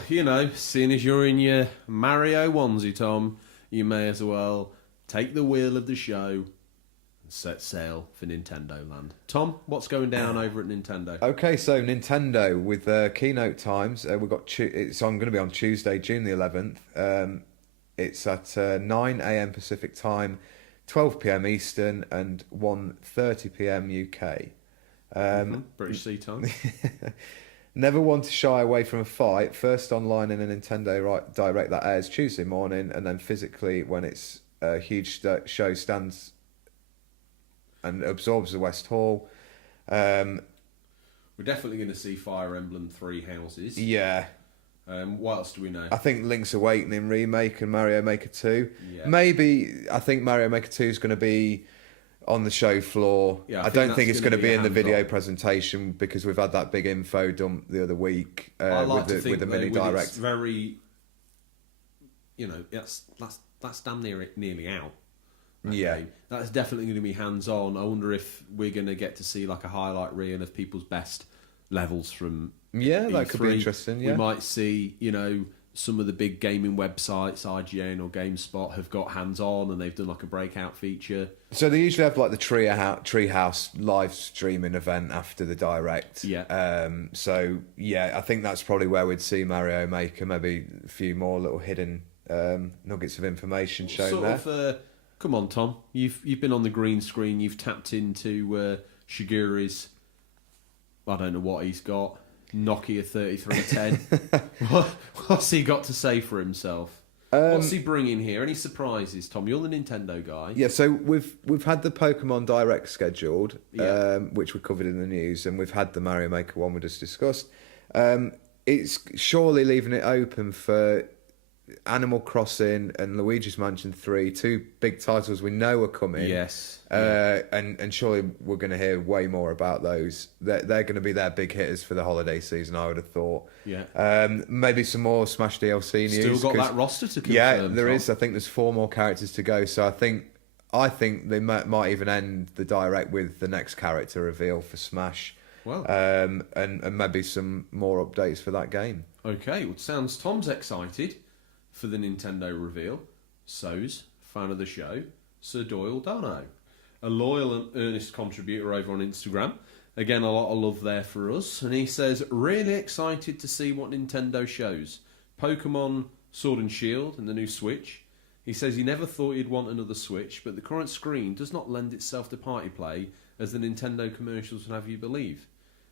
seeing as you're in your Mario onesie, Tom, you may as well take the wheel of the show and set sail for Nintendo Land. Tom, what's going down over at Nintendo? Okay, so Nintendo with keynote times. We've got it's going to be on Tuesday, June the 11th. It's at 9 a.m. Pacific time, 12 p.m. Eastern, and 1:30 p.m. UK. British Sea Time. Never one to shy away from a fight. First online in a Nintendo Direct that airs Tuesday morning, and then physically when it's a huge show stands and absorbs the West Hall. We're definitely going to see Fire Emblem 3 Houses. Yeah. What else do we know? I think Link's Awakening remake and Mario Maker 2. Yeah. Maybe, I think Mario Maker 2 is going to be on the show floor. Yeah, I don't think it's going to be in the video hands-on presentation because we've had that big info dump the other week with the mini direct. It's very, that's damn nearly out. Yeah. Game. That's definitely going to be hands-on. I wonder if we're going to get to see like a highlight reel of people's best levels from Yeah, that E3. could be interesting, yeah. We might see, some of the big gaming websites, IGN or GameSpot, have got hands-on and they've done like a breakout feature. So they usually have like the Treehouse live streaming event after the direct. Yeah. So yeah, I think that's probably where we'd see Mario Maker, maybe a few more little hidden nuggets of information shown there. Come on, Tom. You've been on the green screen. You've tapped into Shigeru's. I don't know what he's got. Nokia 3310. What's he got to say for himself? What's he bringing here? Any surprises, Tom? You're the Nintendo guy. Yeah, so we've had the Pokemon Direct scheduled, Yeah. which we covered in the news, and we've had the Mario Maker one we just discussed. It's surely leaving it open for Animal Crossing and Luigi's Mansion 3, two big titles we know are coming. Yes. And surely we're going to hear way more about those. They're going to be their big hitters for the holiday season, I would have thought. Yeah. Maybe some more Smash DLC news. Still got that roster to confirm. Yeah, there Tom. is. I think there's 4 more characters to go. So I think they might even end the direct with the next character reveal for Smash. Well. And maybe some more updates for that game. Okay. Well, sounds Tom's excited for the Nintendo reveal. So's fan of the show, Sir Doyle Dono, a loyal and earnest contributor over on Instagram. Again, a lot of love there for us. And he says, really excited to see what Nintendo shows. Pokemon Sword and Shield and the new Switch. He says he never thought he'd want another Switch, but the current screen does not lend itself to party play as the Nintendo commercials would have you believe.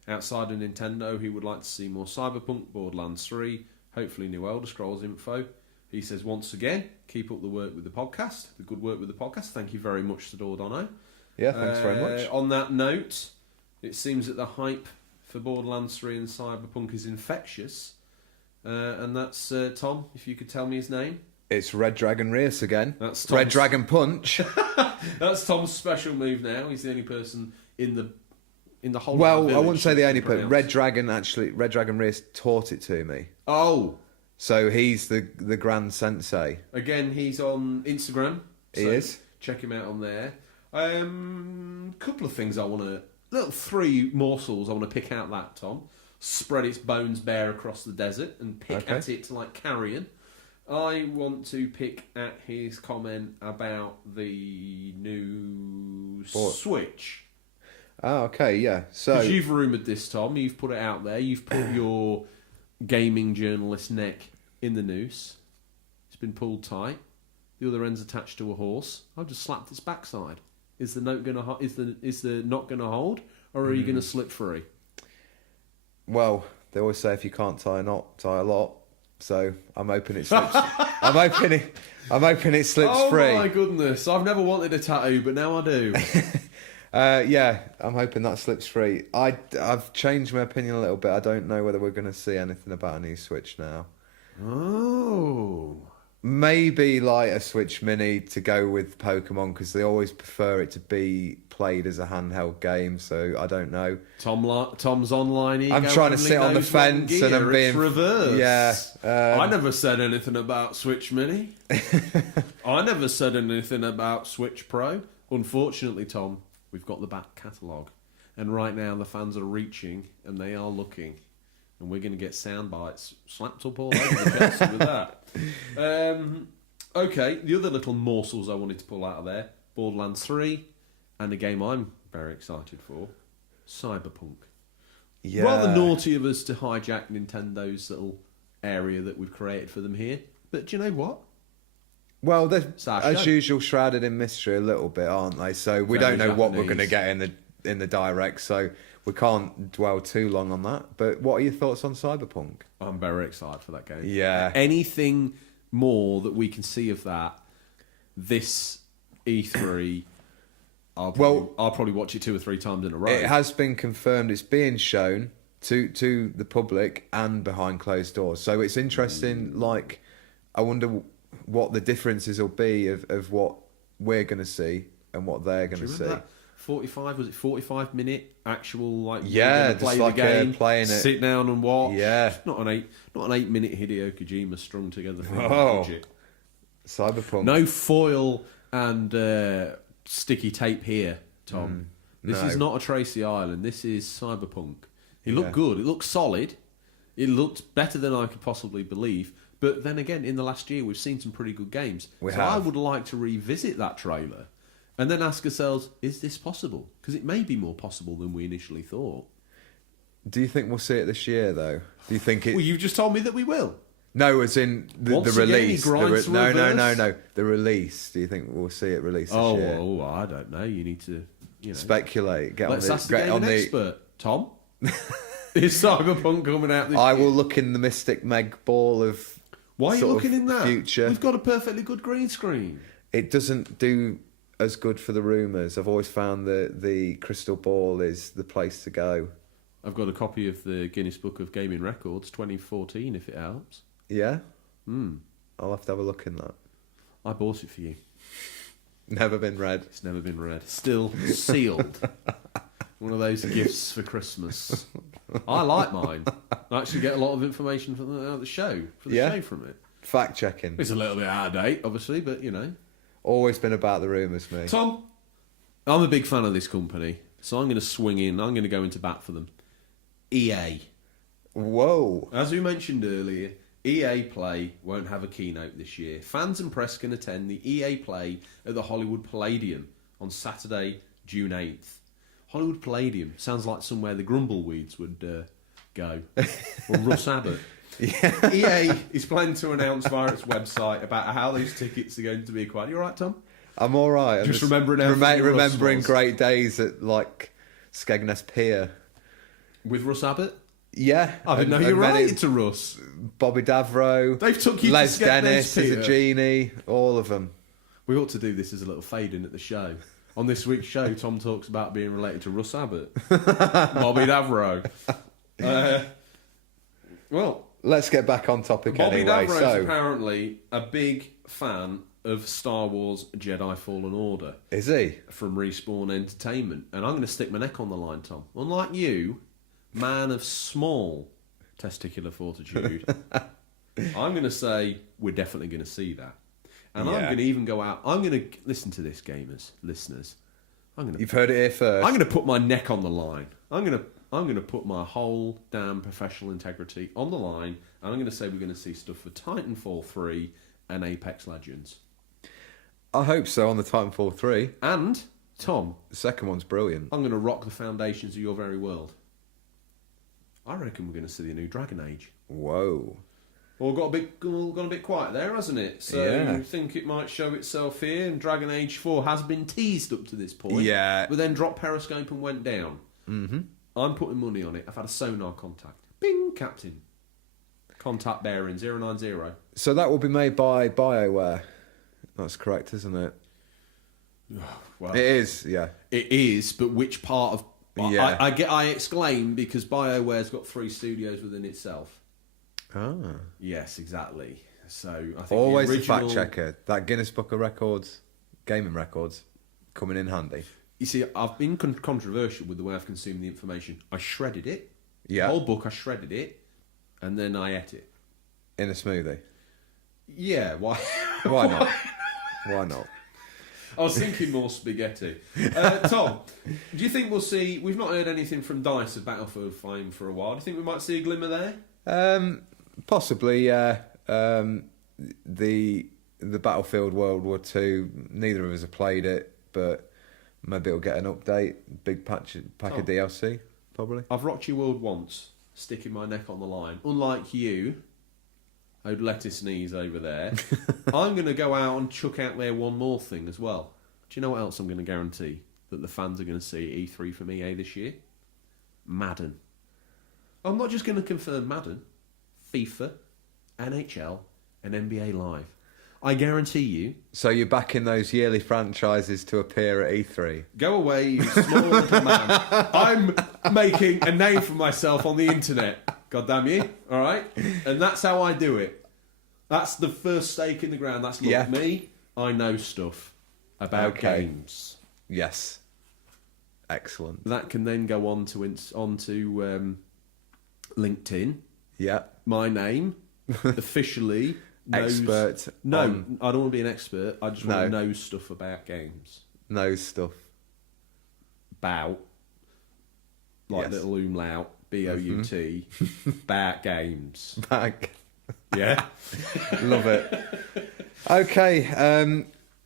Outside of Nintendo, he would like to see more Cyberpunk, Borderlands 3, hopefully new Elder Scrolls info. He says, once again, keep up the work with the podcast, the good work with the podcast. Thank you very much, Sador Dono. Yeah, thanks very much. On that note, it seems that the hype for Borderlands 3 and Cyberpunk is infectious. And that's, Tom, if you could tell me his name. It's Red Dragon Reus again. That's Red Dragon Punch. That's Tom's special move now. He's the only person in the whole Well, village I wouldn't say the only person. pronounce. Red Dragon Reus taught it to me. Oh! So he's the Grand Sensei. Again, he's on Instagram. He so is. Check him out on there. Couple of things I want to... Little 3 morsels I want to pick out that, Tom. Spread its bones bare across the desert and pick at it like carrion. I want to pick at his comment about the new Switch. Oh, okay, yeah. So Because you've rumoured this, Tom. You've put it out there. You've put your gaming journalist neck in the noose. It's been pulled tight. The other end's attached to a horse. I've just slapped its backside. Is the note gonna is the knot gonna hold, or are you gonna slip free? Well, they always say if you can't tie a knot, tie a lot. So I'm hoping it slips. I'm hoping it slips free. Oh my goodness! I've never wanted a tattoo, but now I do. Yeah, I'm hoping that slips free. I've changed my opinion a little bit. I don't know whether we're going to see anything about a new Switch now. Oh, Maybe like a Switch Mini to go with Pokemon because they always prefer it to be played as a handheld game. So I don't know. Tom's online ego. I'm trying to sit on the fence and I'm being reversed. Yeah. I never said anything about Switch Mini. I never said anything about Switch Pro. Unfortunately, Tom, we've got the back catalogue, and right now the fans are reaching and they are looking. And we're going to get sound bites slapped up all over the place with that. Okay, the other little morsels I wanted to pull out of there. Borderlands 3, and a game I'm very excited for, Cyberpunk. Yeah. Rather naughty of us to hijack Nintendo's little area that we've created for them here. But do you know what? Well, they're, as usual, shrouded in mystery a little bit, aren't they? So we don't know what we're going to get in the direct, so we can't dwell too long on that. But what are your thoughts on Cyberpunk? I'm very excited for that game. Yeah. Anything more that we can see of that this E3, I'll probably watch it 2 or 3 times in a row. It has been confirmed it's being shown to the public and behind closed doors. So it's interesting. Like, I wonder what the differences will be of what we're going to see and what they're going to see. That 45-minute actual just play like the game, playing it, sit down and watch. Yeah, it's not an 8-minute Hideo Kojima strung together thing. Cyberpunk. No foil and sticky tape here, Tom. This is not a Tracy Island. This is Cyberpunk. It looked good. It looked solid. It looked better than I could possibly believe. But then again, in the last year, we've seen some pretty good games. I would like to revisit that trailer and then ask ourselves, is this possible? Because it may be more possible than we initially thought. Do you think we'll see it this year, though? Do you think it... Well, you've just told me that we will. No, as in the release. No. The release. Do you think we'll see it released this year? Oh, I don't know. You need to speculate. Let's ask the gaming expert. Tom? Is Cyberpunk coming out this year? I will look in the Mystic Meg ball of... Why are you looking in that? Future. We've got a perfectly good green screen. It doesn't do as good for the rumours. I've always found that the crystal ball is the place to go. I've got a copy of the Guinness Book of Gaming Records 2014, if it helps. Yeah? I'll have to have a look in that. I bought it for you. Never been read. It's never been read. Still sealed. One of those gifts for Christmas. I like mine. I actually get a lot of information from the show. Show from it. Fact checking. It's a little bit out of date, obviously, but Always been about the rumours, me. Tom, I'm a big fan of this company, so I'm going to swing in. I'm going to go into bat for them. EA. Whoa. As we mentioned earlier, EA Play won't have a keynote this year. Fans and press can attend the EA Play at the Hollywood Palladium on Saturday, June 8th. Hollywood Palladium sounds like somewhere the Grumbleweeds would go. Or Russ Abbott. Yeah. EA is planning to announce via its website about how those tickets are going to be acquired. You all right, Tom? I'm all right. Just remembering remembering great days at Skegness Pier. With Russ Abbott? Yeah. I didn't know you were related to Russ. Bobby Davro. They've took you Les to Dennis Pier. as a genie. All of them. We ought to do this as a little fade-in at the show. On this week's show, Tom talks about being related to Russ Abbott. Bobby Davro. Let's get back on topic Bobby anyway. Davro is apparently a big fan of Star Wars Jedi Fallen Order. Is he? From Respawn Entertainment. And I'm going to stick my neck on the line, Tom. Unlike you, man of small testicular fortitude, I'm going to say we're definitely going to see that. And I'm going to even go out... I'm going to... Listen to this, gamers, listeners. You've heard it here first. I'm going to put my neck on the line. I'm going to put my whole damn professional integrity on the line, and I'm going to say we're going to see stuff for Titanfall 3 and Apex Legends. I hope so, on the Titanfall 3. And, Tom... The second one's brilliant. I'm going to rock the foundations of your very world. I reckon we're going to see the new Dragon Age. Whoa. Well, gone a bit quiet there, hasn't it? So you think it might show itself here, and Dragon Age 4 has been teased up to this point. Yeah. But then dropped Periscope and went down. Mm-hmm. I'm putting money on it. I've had a sonar contact. Bing, Captain. Contact bearing 090. So that will be made by BioWare. That's correct, isn't it? Well, it is, yeah. It is, but which part of... Yeah. I exclaim because BioWare's got 3 studios within itself. Ah. Yes, exactly. So I think Always the the original... fact checker. That Guinness Book of Records, gaming records, coming in handy. You see, I've been controversial with the way I've consumed the information. I shredded it. Yeah. The whole book, I shredded it, and then I ate it. In a smoothie. Yeah, why? Why not? Why not? I was thinking more spaghetti. Tom, do you think we'll see... We've not heard anything from DICE of Battlefield Flame for a while. Do you think we might see a glimmer there? Possibly, yeah. The Battlefield World War II, neither of us have played it, but maybe it'll get an update, big pack of DLC, probably. I've rocked your world once, sticking my neck on the line. Unlike you, I'd lettuce knees over there. I'm going to go out and chuck out there one more thing as well. Do you know what else I'm going to guarantee that the fans are going to see at E3 from EA this year? Madden. I'm not just going to confirm Madden, FIFA, NHL, and NBA Live. I guarantee you... So you're backing those yearly franchises to appear at E3? Go away, you small little man. I'm making a name for myself on the internet. God damn you. All right? And that's how I do it. That's the first stake in the ground. That's not me. I know stuff about games. Yes. Excellent. That can then go on to LinkedIn. Yeah. My name officially... Expert. No, I don't want to be an expert. I just want to know stuff about games. Know stuff. Bout. Like little umlaut. B-O-U-T. About games. Back. Yeah. Love it. Okay,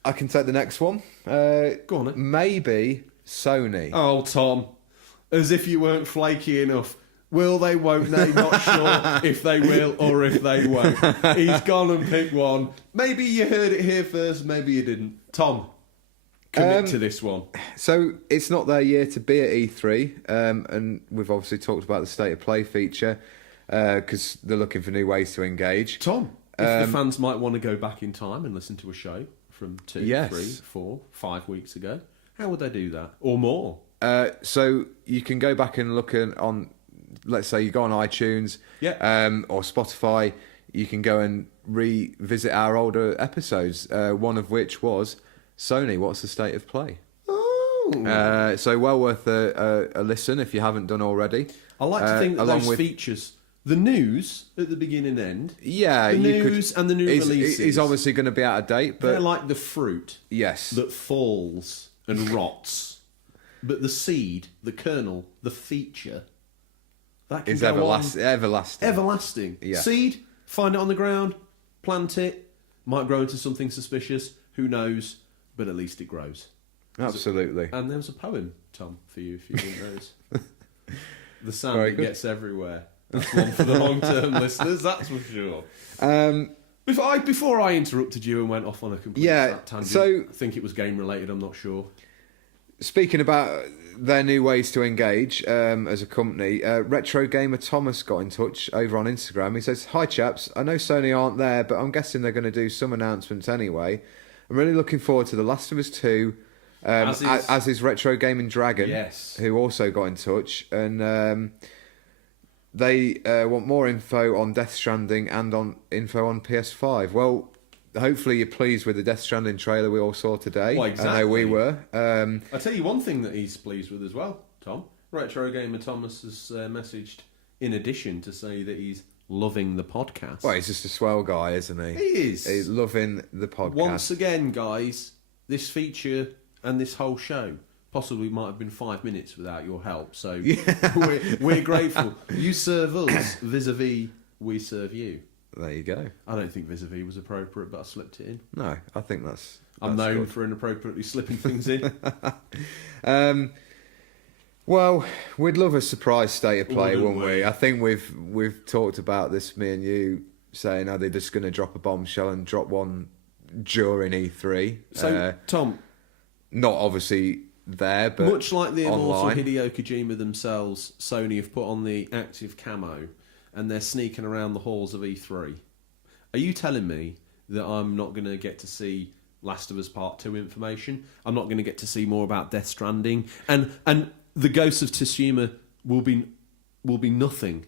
I can take the next one. Go on then. Maybe Sony. Oh, Tom. As if you weren't flaky enough. Will they, won't they? Not sure if they will or if they won't. He's gone and picked one. Maybe you heard it here first, maybe you didn't. Tom, commit to this one. So it's not their year to be at E3, and we've obviously talked about the State of Play feature because they're looking for new ways to engage. Tom, if the fans might want to go back in time and listen to a show from 2, 3, 4, 5 weeks ago, how would they do that? Or more? So you can go back and look on... Let's say you go on iTunes or Spotify, you can go and revisit our older episodes, one of which was Sony, What's the State of Play? Oh. So well worth a listen if you haven't done already. I like to think that those features, the news at the beginning and end, the news and the new releases... is obviously going to be out of date, but... They're like the fruit that falls and rots, but the seed, the kernel, the feature... That can is go everlasting. Everlasting. Yeah. Seed, find it on the ground, plant it, might grow into something suspicious, who knows, but at least it grows. Absolutely. And there was a poem, Tom, for you if you didn't notice. The sand that gets everywhere. That's one for the long-term listeners, that's for sure. Before I interrupted you and went off on a complete tangent, so, I think it was game-related, I'm not sure. Speaking about their new ways to engage as a company, Retro Gamer Thomas got in touch over on Instagram. He says, "Hi chaps, I know Sony aren't there, but I'm guessing they're going to do some announcements anyway. I'm really looking forward to The Last of Us 2, as is Retro Gaming Dragon, who also got in touch, and they want more info on Death Stranding and info on PS5. Well, hopefully you're pleased with the Death Stranding trailer we all saw today. Well, exactly. I know we were. I'll tell you one thing that he's pleased with as well, Tom. Retro Gamer Thomas has messaged in addition to say that he's loving the podcast. Well, he's just a swell guy, isn't he? He is. He's loving the podcast. Once again, guys, this feature and this whole show possibly might have been 5 minutes without your help, so we're grateful. You serve us, vis-a-vis we serve you. There you go. I don't think vis-a-vis was appropriate, but I slipped it in. No, I think I'm known good. for inappropriately slipping things in. Well, we'd love a surprise State of Play, wouldn't we? I think we've talked about this, me and you, saying are they just going to drop a bombshell and drop one during E3? So, Tom... Not obviously there, but much like the immortal online. Hideo Kojima themselves, Sony have put on the active camo and they're sneaking around the halls of E3. Are you telling me that I'm not going to get to see Last of Us Part 2 information? I'm not going to get to see more about Death Stranding? And the Ghosts of Tsushima will be nothing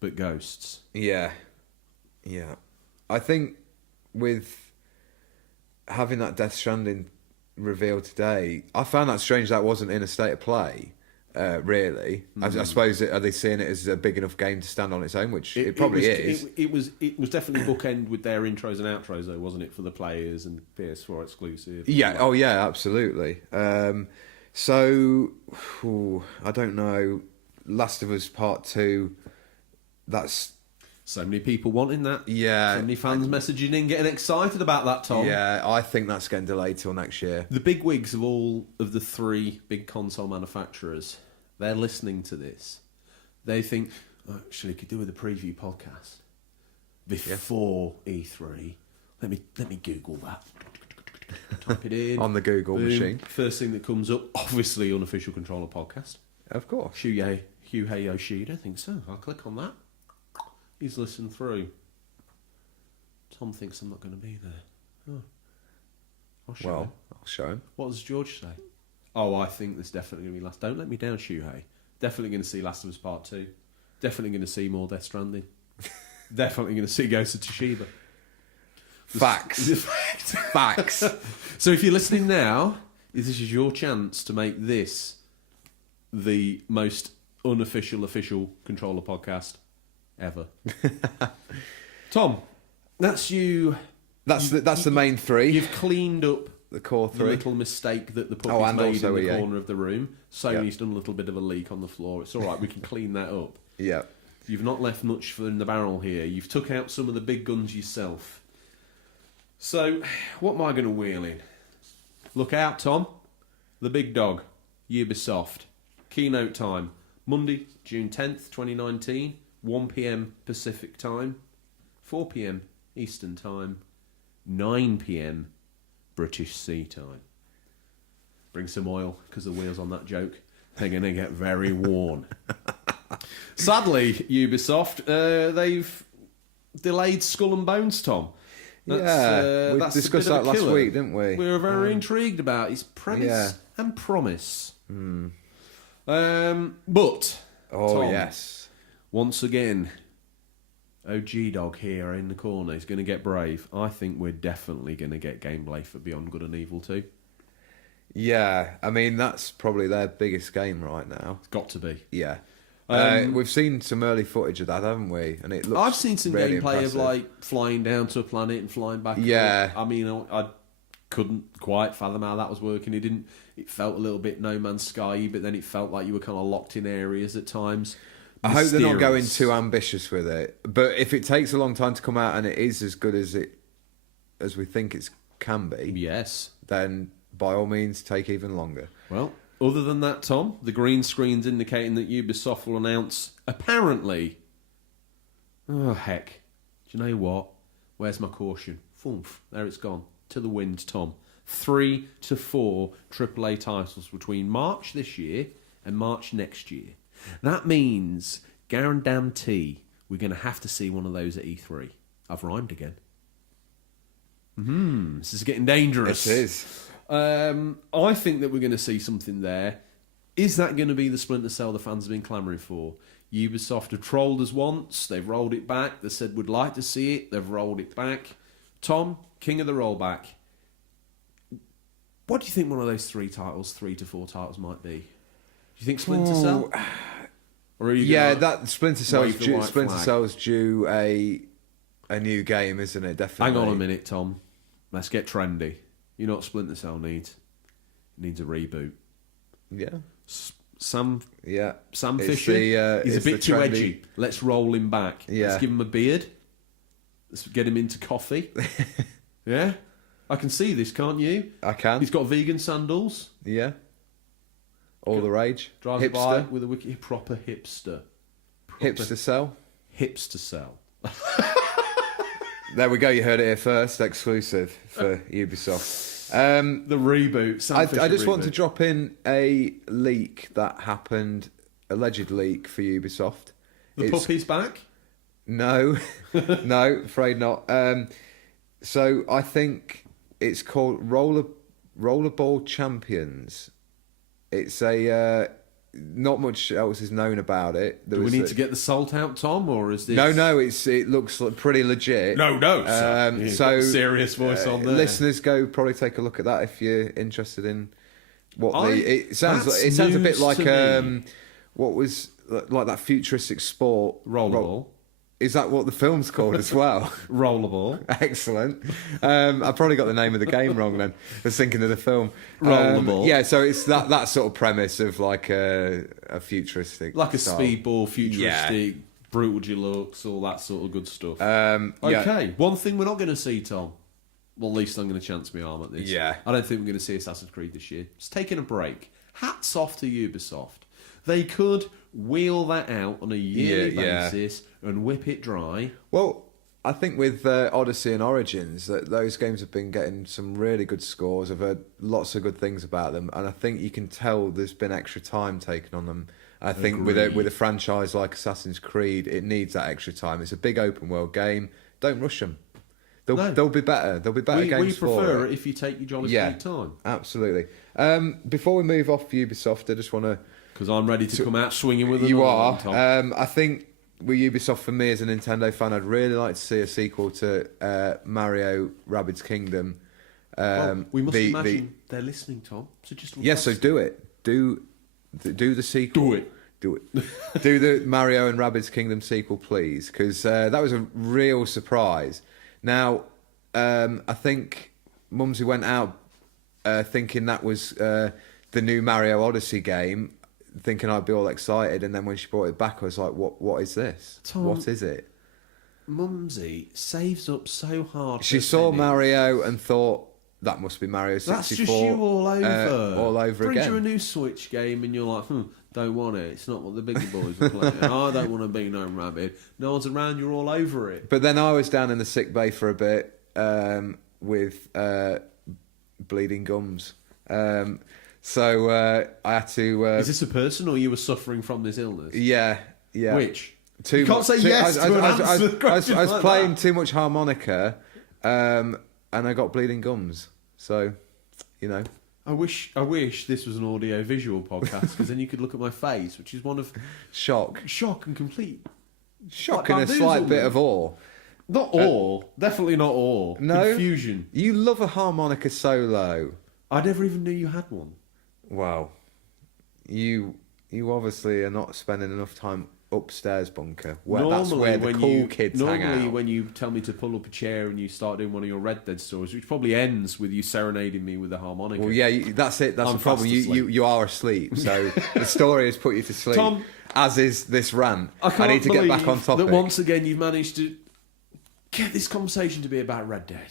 but ghosts. Yeah. I think with having that Death Stranding reveal today, I found that strange that wasn't in a state of play. Really, I suppose are they seeing it as a big enough game to stand on its own, which it probably is. It was definitely bookend with their intros and outros, though, wasn't it, for the players and PS4 exclusive? Yeah. Oh, yeah. Absolutely. So I don't know. Last of Us Part 2. That's so many people wanting that. Yeah. So many fans messaging in, getting excited about that, Tom. Yeah, I think that's getting delayed till next year. The big wigs of all of the three big console manufacturers, they're listening to this. They think, actually, could do with a preview podcast before E3. Let me Google that. Type it in On the Google machine. First thing that comes up, obviously, Unofficial Controller podcast. Of course. Shuhei Yoshida, I think so. I'll click on that. He's listened through. Tom thinks I'm not going to be there. Oh. I'll show him. What does George say? Oh, I think there's definitely going to be last. Don't let me down, Shuhei. Definitely going to see Last of Us Part 2. Definitely going to see more Death Stranding. Definitely going to see Ghost of Tsushima. Facts. Facts. So if you're listening now, this is your chance to make this the most official controller podcast ever. Tom, that's you. That's the main three. You've cleaned up the core the three. little mistake that the puppy's made in the EA. corner of the room. Sony's done a little bit of a leak on the floor. It's all right. We can clean that up. Yeah. You've not left much in the barrel here. You've took out some of the big guns yourself. So, what am I going to wheel in? Look out, Tom. The big dog. Ubisoft. Keynote time. Monday, June 10th, 2019. 1 p.m. Pacific time. 4 p.m. Eastern time. 9 p.m. British Sea time. Bring some oil, because the wheels on that joke, they're going to get very worn. Sadly, Ubisoft, they've delayed Skull and Bones, Tom. We discussed that last week, didn't we? We were very intrigued about his premise and promise. But, Tom, yes. Once again, OG Dog here in the corner is going to get brave. I think we're definitely going to get gameplay for Beyond Good and Evil 2. Yeah, I mean, that's probably their biggest game right now. It's got to be. Yeah. We've seen some early footage of that, haven't we? And it looks I've seen some really gameplay impressive. of like flying down to a planet and flying back. Yeah. I mean, I couldn't quite fathom how that was working. It felt a little bit No Man's Sky, but then it felt like you were kind of locked in areas at times. I hope they're not going too ambitious with it. But if it takes a long time to come out and it is as good as we think it can be, yes, then by all means take even longer. Well, other than that, Tom, the green screen's indicating that Ubisoft will announce, apparently... Oh, heck. Do you know what? Where's my caution? Foomf, there it's gone. To the wind, Tom. 3 to 4 AAA titles between March this year and March next year. That means, guarantee, we're going to have to see one of those at E3. I've rhymed again. This is getting dangerous. It is. I think that we're going to see something there. Is that going to be the Splinter Cell the fans have been clamouring for? Ubisoft have trolled us once. They've rolled it back. They said we'd like to see it. They've rolled it back. Tom, king of the rollback. What do you think one of those 3 to 4 titles might be? Do you think Splinter Cell? Or are you that Splinter Cell's due a new game, isn't it? Definitely. Hang on a minute, Tom. Let's get trendy. You know what Splinter Cell needs? It needs a reboot. Yeah. Sam It's Fisher, he's a bit too edgy. Let's roll him back. Yeah. Let's give him a beard. Let's get him into coffee. Yeah? I can see this, can't you? I can. He's got vegan sandals. Yeah. All the rage. Drives by with a wicked proper hipster. Hipster Cell. Hipster Cell. There we go. You heard it here first. Exclusive for Ubisoft. The reboot. I just want to drop in a leak that happened, alleged leak for Ubisoft. The puppy's back? No, no, afraid not. So I think it's called Rollerball Champions. It's a not much else is known about it. Do we need to get the salt out, Tom, or is this... No, it looks pretty legit. No, so serious voice on there. Listeners, probably take a look at that if you're interested in what it sounds a bit like what was like that futuristic sport rollerball. Is that what the film's called as well? Rollerball. Excellent. I probably got the name of the game wrong then. I was thinking of the film. Rollerball. Yeah, so it's that sort of premise of like a futuristic... Like a style. speedball, futuristic, brutal deluxe, all that sort of good stuff. Okay, one thing we're not going to see, Tom. Well, at least I'm going to chance my arm at this. Yeah. I don't think we're going to see Assassin's Creed this year. It's taking a break. Hats off to Ubisoft. They could wheel that out on a yearly basis and whip it dry. Well, I think with Odyssey and Origins, that those games have been getting some really good scores. I've heard lots of good things about them, and I think you can tell there's been extra time taken on them. I think with a franchise like Assassin's Creed, it needs that extra time. It's a big open world game. Don't rush them. They'll be better. There'll be better games for it. We prefer it if you take your jolly sweet time. Absolutely. Before we move off Ubisoft, I just want to... Because I'm ready to come out swinging with them. You are. I think with Ubisoft, for me as a Nintendo fan, I'd really like to see a sequel to Mario Rabbids Kingdom. We must imagine they're listening, Tom. So just so do it. Do the sequel. Do it. Do the Mario and Rabbids Kingdom sequel, please, because that was a real surprise. Now, I think Mumsy went out thinking that was the new Mario Odyssey game, thinking I'd be all excited, and then when she brought it back, I was like, "What is this? Tom, what is it?" Mumsy saves up so hard. She saw Mario and thought that must be Mario 64. That's just you all over. All over Brings again. you a new Switch game, and you're like, don't want it. It's not what the bigger boys are playing. I don't want to be no rabbit. No one's around. You're all over it. But then I was down in the sick bay for a bit with bleeding gums. So I had to... Is this a person, or you were suffering from this illness? Yeah. Which? You can't say yes to an answer. I was playing too much harmonica, and I got bleeding gums. So, you know... I wish this was an audio-visual podcast, because then you could look at my face, which is one of... Shock and complete... Shock and a slight bit of awe. Not awe. Definitely not awe. No. Confusion. You love a harmonica solo. I never even knew you had one. Well, you obviously are not spending enough time upstairs, Bunker. That's where the cool kids hang out. Normally, when you tell me to pull up a chair and you start doing one of your Red Dead stories, which probably ends with you serenading me with a harmonica. Well, yeah, that's it. That's the problem. You are asleep, so the story has put you to sleep. Tom, as is this rant. I need to get back on topic. That once again you've managed to get this conversation to be about Red Dead.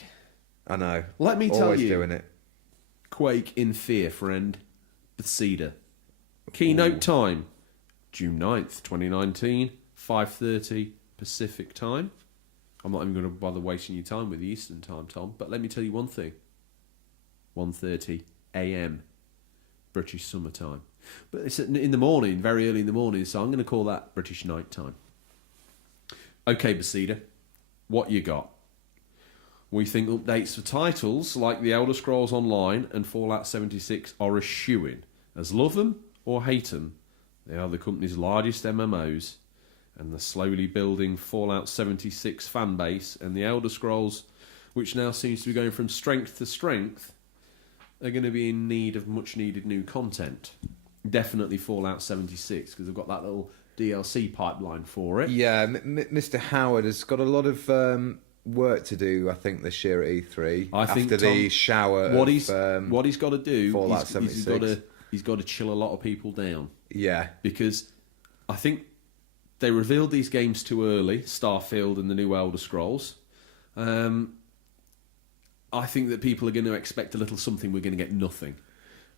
I know. Let me tell Always you. doing it. Quake in fear, friend. Bethesda. Keynote time. June 9th, 2019, 5:30 Pacific time. I'm not even going to bother wasting your time with the Eastern time, Tom, but let me tell you one thing. 1:30 a.m. British summertime. But it's in the morning, very early in the morning, so I'm going to call that British night time. Okay, Bethesda, what you got? We think updates for titles like The Elder Scrolls Online and Fallout 76 are a shoo-in. As love them or hate them, they are the company's largest MMOs, and the slowly building Fallout 76 fan base and The Elder Scrolls, which now seems to be going from strength to strength, are going to be in need of much needed new content. Definitely Fallout 76, because they've got that little DLC pipeline for it. Yeah, Mr. Howard has got a lot of work to do, I think, this year at E3. After the shower what he's got to do, Fallout 76. He's got to chill a lot of people down. Yeah. Because I think they revealed these games too early, Starfield and the new Elder Scrolls. I think that people are going to expect a little something, we're going to get nothing.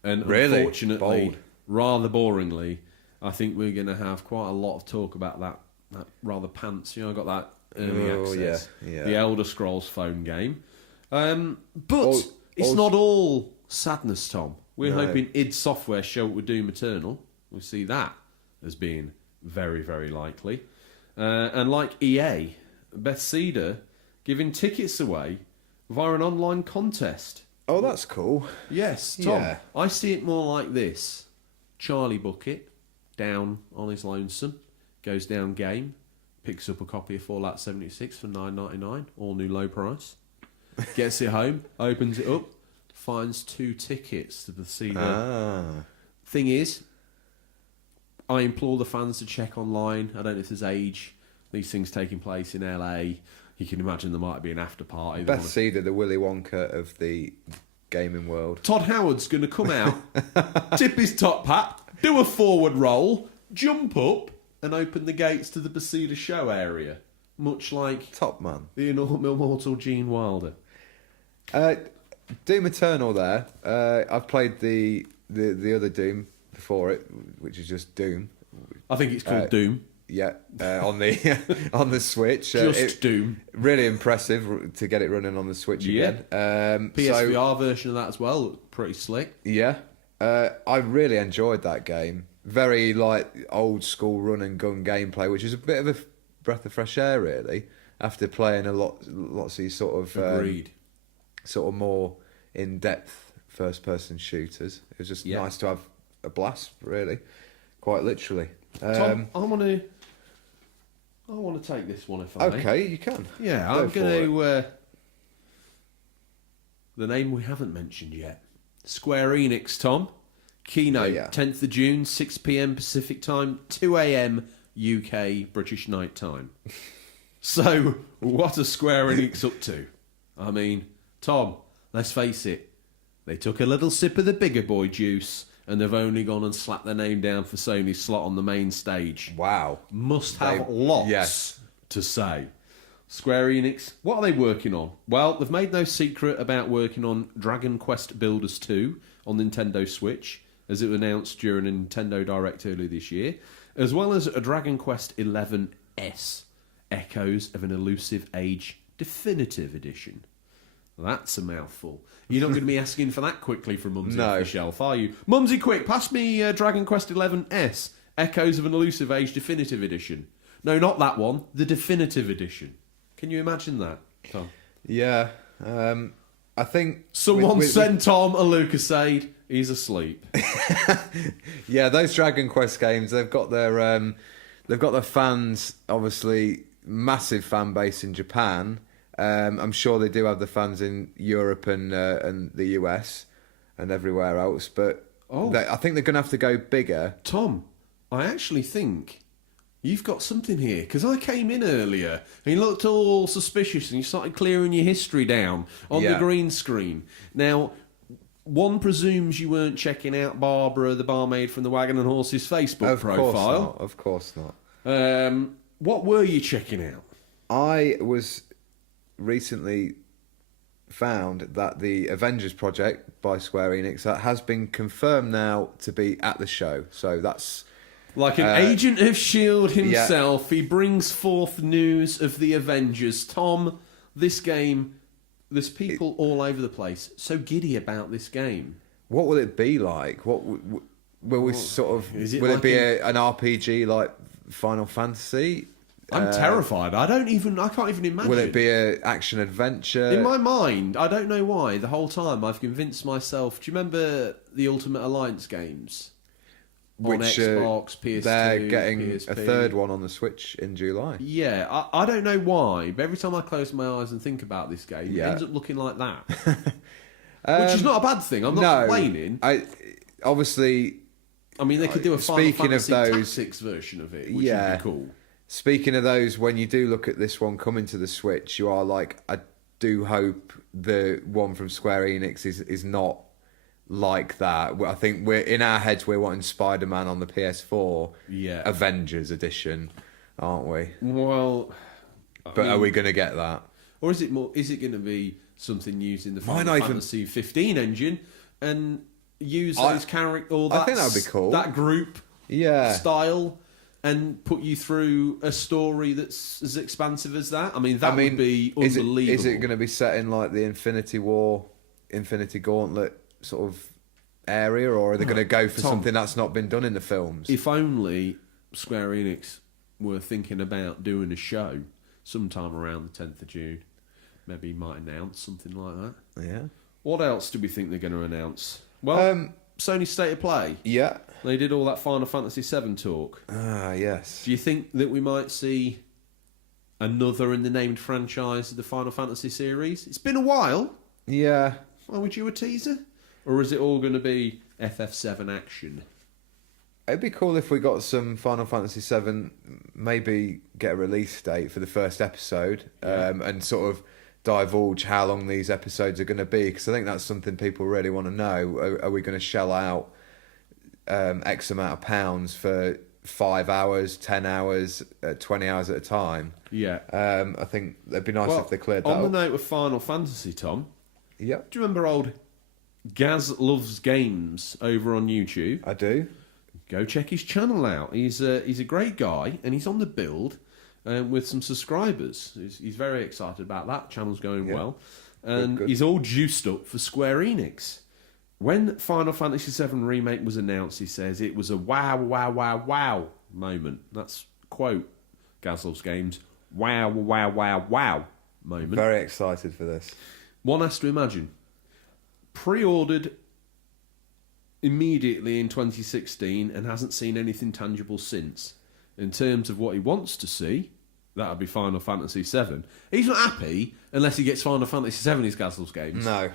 And really? Unfortunately, rather boringly, I think we're going to have quite a lot of talk about that rather pants. I got that early access. Yeah. The Elder Scrolls phone game. But it's not all sadness, Tom. We're hoping id Software show up with Doom Eternal. We see that as being very, very likely. And like EA, Bethesda giving tickets away via an online contest. Oh, that's cool. Yes, Tom. Yeah. I see it more like this. Charlie Bucket, down on his lonesome, goes down game, picks up a copy of Fallout 76 for $9.99, all new low price, gets it home, opens it up, finds 2 tickets to Bethesda. Thing is, I implore the fans to check online. I don't know if there's age. These things taking place in LA. You can imagine there might be an after party. Bethesda, the Willy Wonka of the gaming world. Todd Howard's going to come out, tip his top hat, do a forward roll, jump up, and open the gates to the Bethesda show area. Much like Top man. the immortal Gene Wilder. Doom Eternal there. I've played the other Doom before it, which is just Doom. I think it's called Doom. Yeah, on the on the Switch. Doom. Really impressive to get it running on the Switch again. PSVR version of that as well. Pretty slick. Yeah, I really enjoyed that game. Very like old school run and gun gameplay, which is a bit of a breath of fresh air, really. After playing lots of these sort of Agreed. Sort of more in depth first person shooters. It was just nice to have a blast, really, quite literally. Tom, I want to take this one if I may. Okay, you can. Yeah, I'm going to. The name we haven't mentioned yet, Square Enix. Tom, keynote 10th of June, 6 p.m. Pacific time, 2 a.m. UK British night time. So, what are Square Enix up to? I mean, Tom, let's face it, they took a little sip of the bigger boy juice, and they've only gone and slapped their name down for Sony's slot on the main stage. Wow. Must have lots to say. Square Enix, what are they working on? Well, they've made no secret about working on Dragon Quest Builders 2 on Nintendo Switch, as it was announced during a Nintendo Direct earlier this year, as well as a Dragon Quest 11S, Echoes of an Elusive Age Definitive Edition. That's a mouthful. You're not going to be asking for that quickly from Mumsy off the shelf, are you? Mumsy, quick, pass me Dragon Quest 11S, Echoes of an Elusive Age Definitive Edition. No, not that one, the Definitive Edition. Can you imagine that, Tom? Yeah, I think... Someone send Tom a Lucasade. He's asleep. Yeah, those Dragon Quest games, they've got their fans, obviously, massive fan base in Japan. I'm sure they do have the fans in Europe and the US and everywhere else, but I think they're going to have to go bigger. Tom, I actually think you've got something here, because I came in earlier and you looked all suspicious and you started clearing your history down on the green screen. Now, one presumes you weren't checking out Barbara, the barmaid from the Wagon and Horses Facebook profile. Of course not. What were you checking out? I was recently found that the Avengers project by Square Enix has been confirmed now to be at the show. So that's... Like an agent of S.H.I.E.L.D. himself, he brings forth news of the Avengers. Tom, this game, there's people all over the place so giddy about this game. What will it be like? What will we sort of... Will it be an RPG like Final Fantasy? I'm terrified. I can't even imagine. Will it be an action adventure? In my mind, I don't know why, the whole time I've convinced myself... Do you remember the Ultimate Alliance games? On Xbox, PS2, they're getting PSP. a third one on the Switch in July. Yeah, I don't know why, but every time I close my eyes and think about this game, it ends up looking like that. Which is not a bad thing. I'm not complaining. Obviously... I mean, they could do a Final Fantasy Tactics version of it, which would be cool. Speaking of those, when you do look at this one coming to the Switch, you are like, I do hope the one from Square Enix is not like that. I think we're in our heads, we're wanting Spider-Man on the PS4, Avengers edition, aren't we? Well, but are we going to get that? Or is it more? Is it going to be something using the Final Fantasy 15 engine and use those characters? Or I think that would be cool. That group style. And put you through a story that's as expansive as that? I mean, would be unbelievable. Is it going to be set in like the Infinity War, Infinity Gauntlet sort of area, or are they going to go for something that's not been done in the films? If only Square Enix were thinking about doing a show sometime around the 10th of June. Maybe you might announce something like that. Yeah. What else do we think they're going to announce? Well, Sony State of Play? Yeah. They did all that Final Fantasy VII talk. Ah, yes. Do you think that we might see another in the named franchise of the Final Fantasy series? It's been a while. Yeah. Why would you a teaser? Or is it all going to be FF7 action? It'd be cool if we got some Final Fantasy VII, maybe get a release date for the first episode, and sort of divulge how long these episodes are going to be, because I think that's something people really want to know. Are we going to shell out X amount of pounds for 5 hours, 10 hours, 20 hours at a time? Yeah. I think it'd be nice if they cleared that up. On the note of Final Fantasy, Tom, yeah. do you remember old Gaz Loves Games over on YouTube? I do. Go check his channel out. He's a great guy, and he's on the build with some subscribers. He's very excited about that. Channel's going well. And good. He's all juiced up for Square Enix. When Final Fantasy VII Remake was announced, he says it was a wow, wow, wow, wow moment. That's quote Gazlov's Games. Wow, wow, wow, wow moment. Very excited for this. One has to imagine. Pre-ordered immediately in 2016 and hasn't seen anything tangible since. In terms of what he wants to see, that would be Final Fantasy VII. He's not happy unless he gets Final Fantasy VII in his Gazlov's Games. No.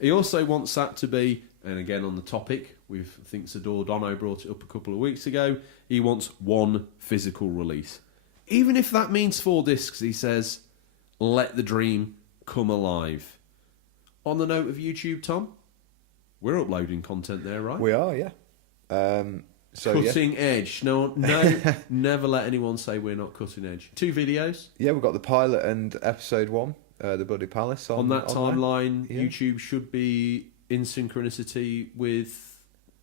He also wants that to be, and again on the topic, I think Sador Dono brought it up a couple of weeks ago, he wants one physical release. Even if that means 4 discs, he says, let the dream come alive. On the note of YouTube, Tom, we're uploading content there, right? We are, yeah. Cutting edge. No, never let anyone say we're not cutting edge. 2 videos. Yeah, we've got the pilot and episode 1, The Bloody Palace. On that timeline, yeah. YouTube should be in synchronicity with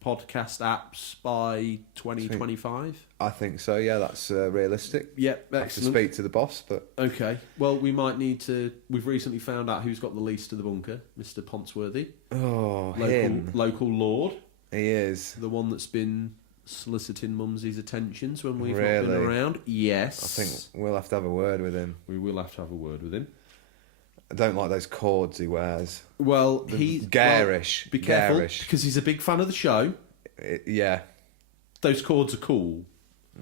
podcast apps by 2025. I think so, yeah, that's realistic. Yep, excellent. I have to speak to the boss, but... Okay, well, we might need to... We've recently found out who's got the lease to the bunker, Mr. Pontsworthy. Oh, him. Local lord. He is. The one that's been soliciting Mumsy's attentions when we've really? not been around. Yes. I think we'll have to have a word with him. We will have to have a word with him. I don't like those cords he wears. Well, he's... Garish. Well, be careful, garish. Because he's a big fan of the show. Yeah. Those cords are cool.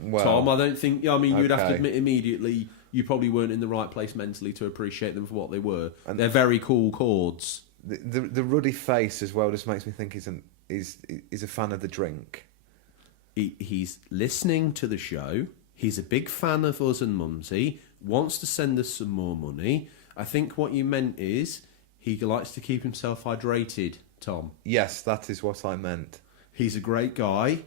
Well, Tom, I don't think... I mean, you'd have to okay. admit immediately you probably weren't in the right place mentally to appreciate them for what they were. And they're very cool cords. The ruddy face as well just makes me think he's a fan of the drink. He's listening to the show. He's a big fan of us and Mumsy. Wants to send us some more money. I think what you meant is he likes to keep himself hydrated, Tom. Yes, that is what I meant. He's a great guy.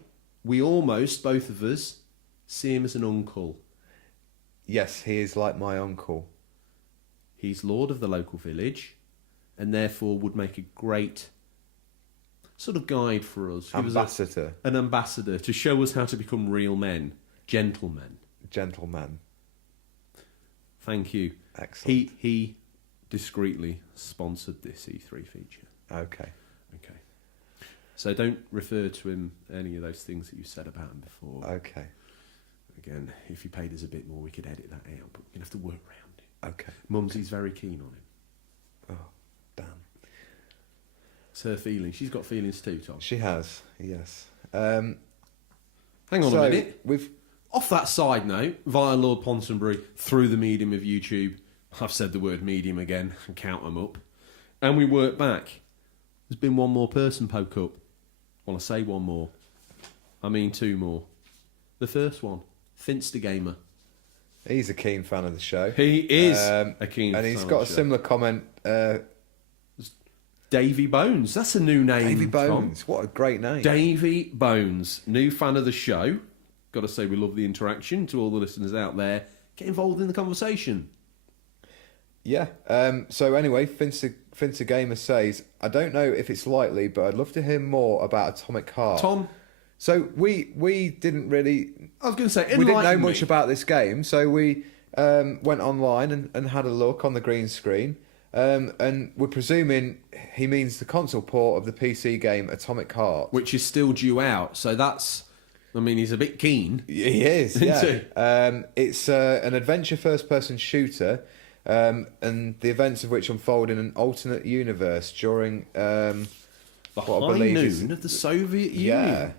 We almost, both of us, see him as an uncle. Yes, he is like my uncle. He's lord of the local village and therefore would make a great sort of guide for us. Ambassador. An ambassador to show us how to become real men. Gentlemen. Gentleman. Thank you. Excellent. He discreetly sponsored this E3 feature. Okay. So don't refer to him any of those things that you said about him before. Okay. Again, if he paid us a bit more, we could edit that out, but we're going to have to work around it. Okay. Mumsy's very keen on him. Oh, damn. It's her feeling. She's got feelings too, Tom. She has, yes. Hang on a minute. We've... Off that side note, via Lord Ponsonbury, through the medium of YouTube, I've said the word medium again, and count them up, and we work back. There's been one more person poke up. Well, I say one more. I mean 2 more. The first one, Finster Gamer. He's a keen fan of the show. He is a keen fan and he's of got the a show. similar comment. Davy Bones. That's a new name, Davy Bones. Tom. What a great name. Davy Bones. New fan of the show. Got to say we love the interaction. To all the listeners out there, get involved in the conversation. Yeah. So anyway, Finster Gamer says, I don't know if it's likely, but I'd love to hear more about Atomic Heart. Tom. So we didn't really... I was going to say, we didn't know much about this game, so we went online and had a look on the green screen, and we're presuming he means the console port of the PC game Atomic Heart. Which is still due out, so that's... I mean, he's a bit keen. He is, yeah. It's an adventure first-person shooter, and the events of which unfold in an alternate universe during The what I High believe Noon is of the Soviet yeah. Union.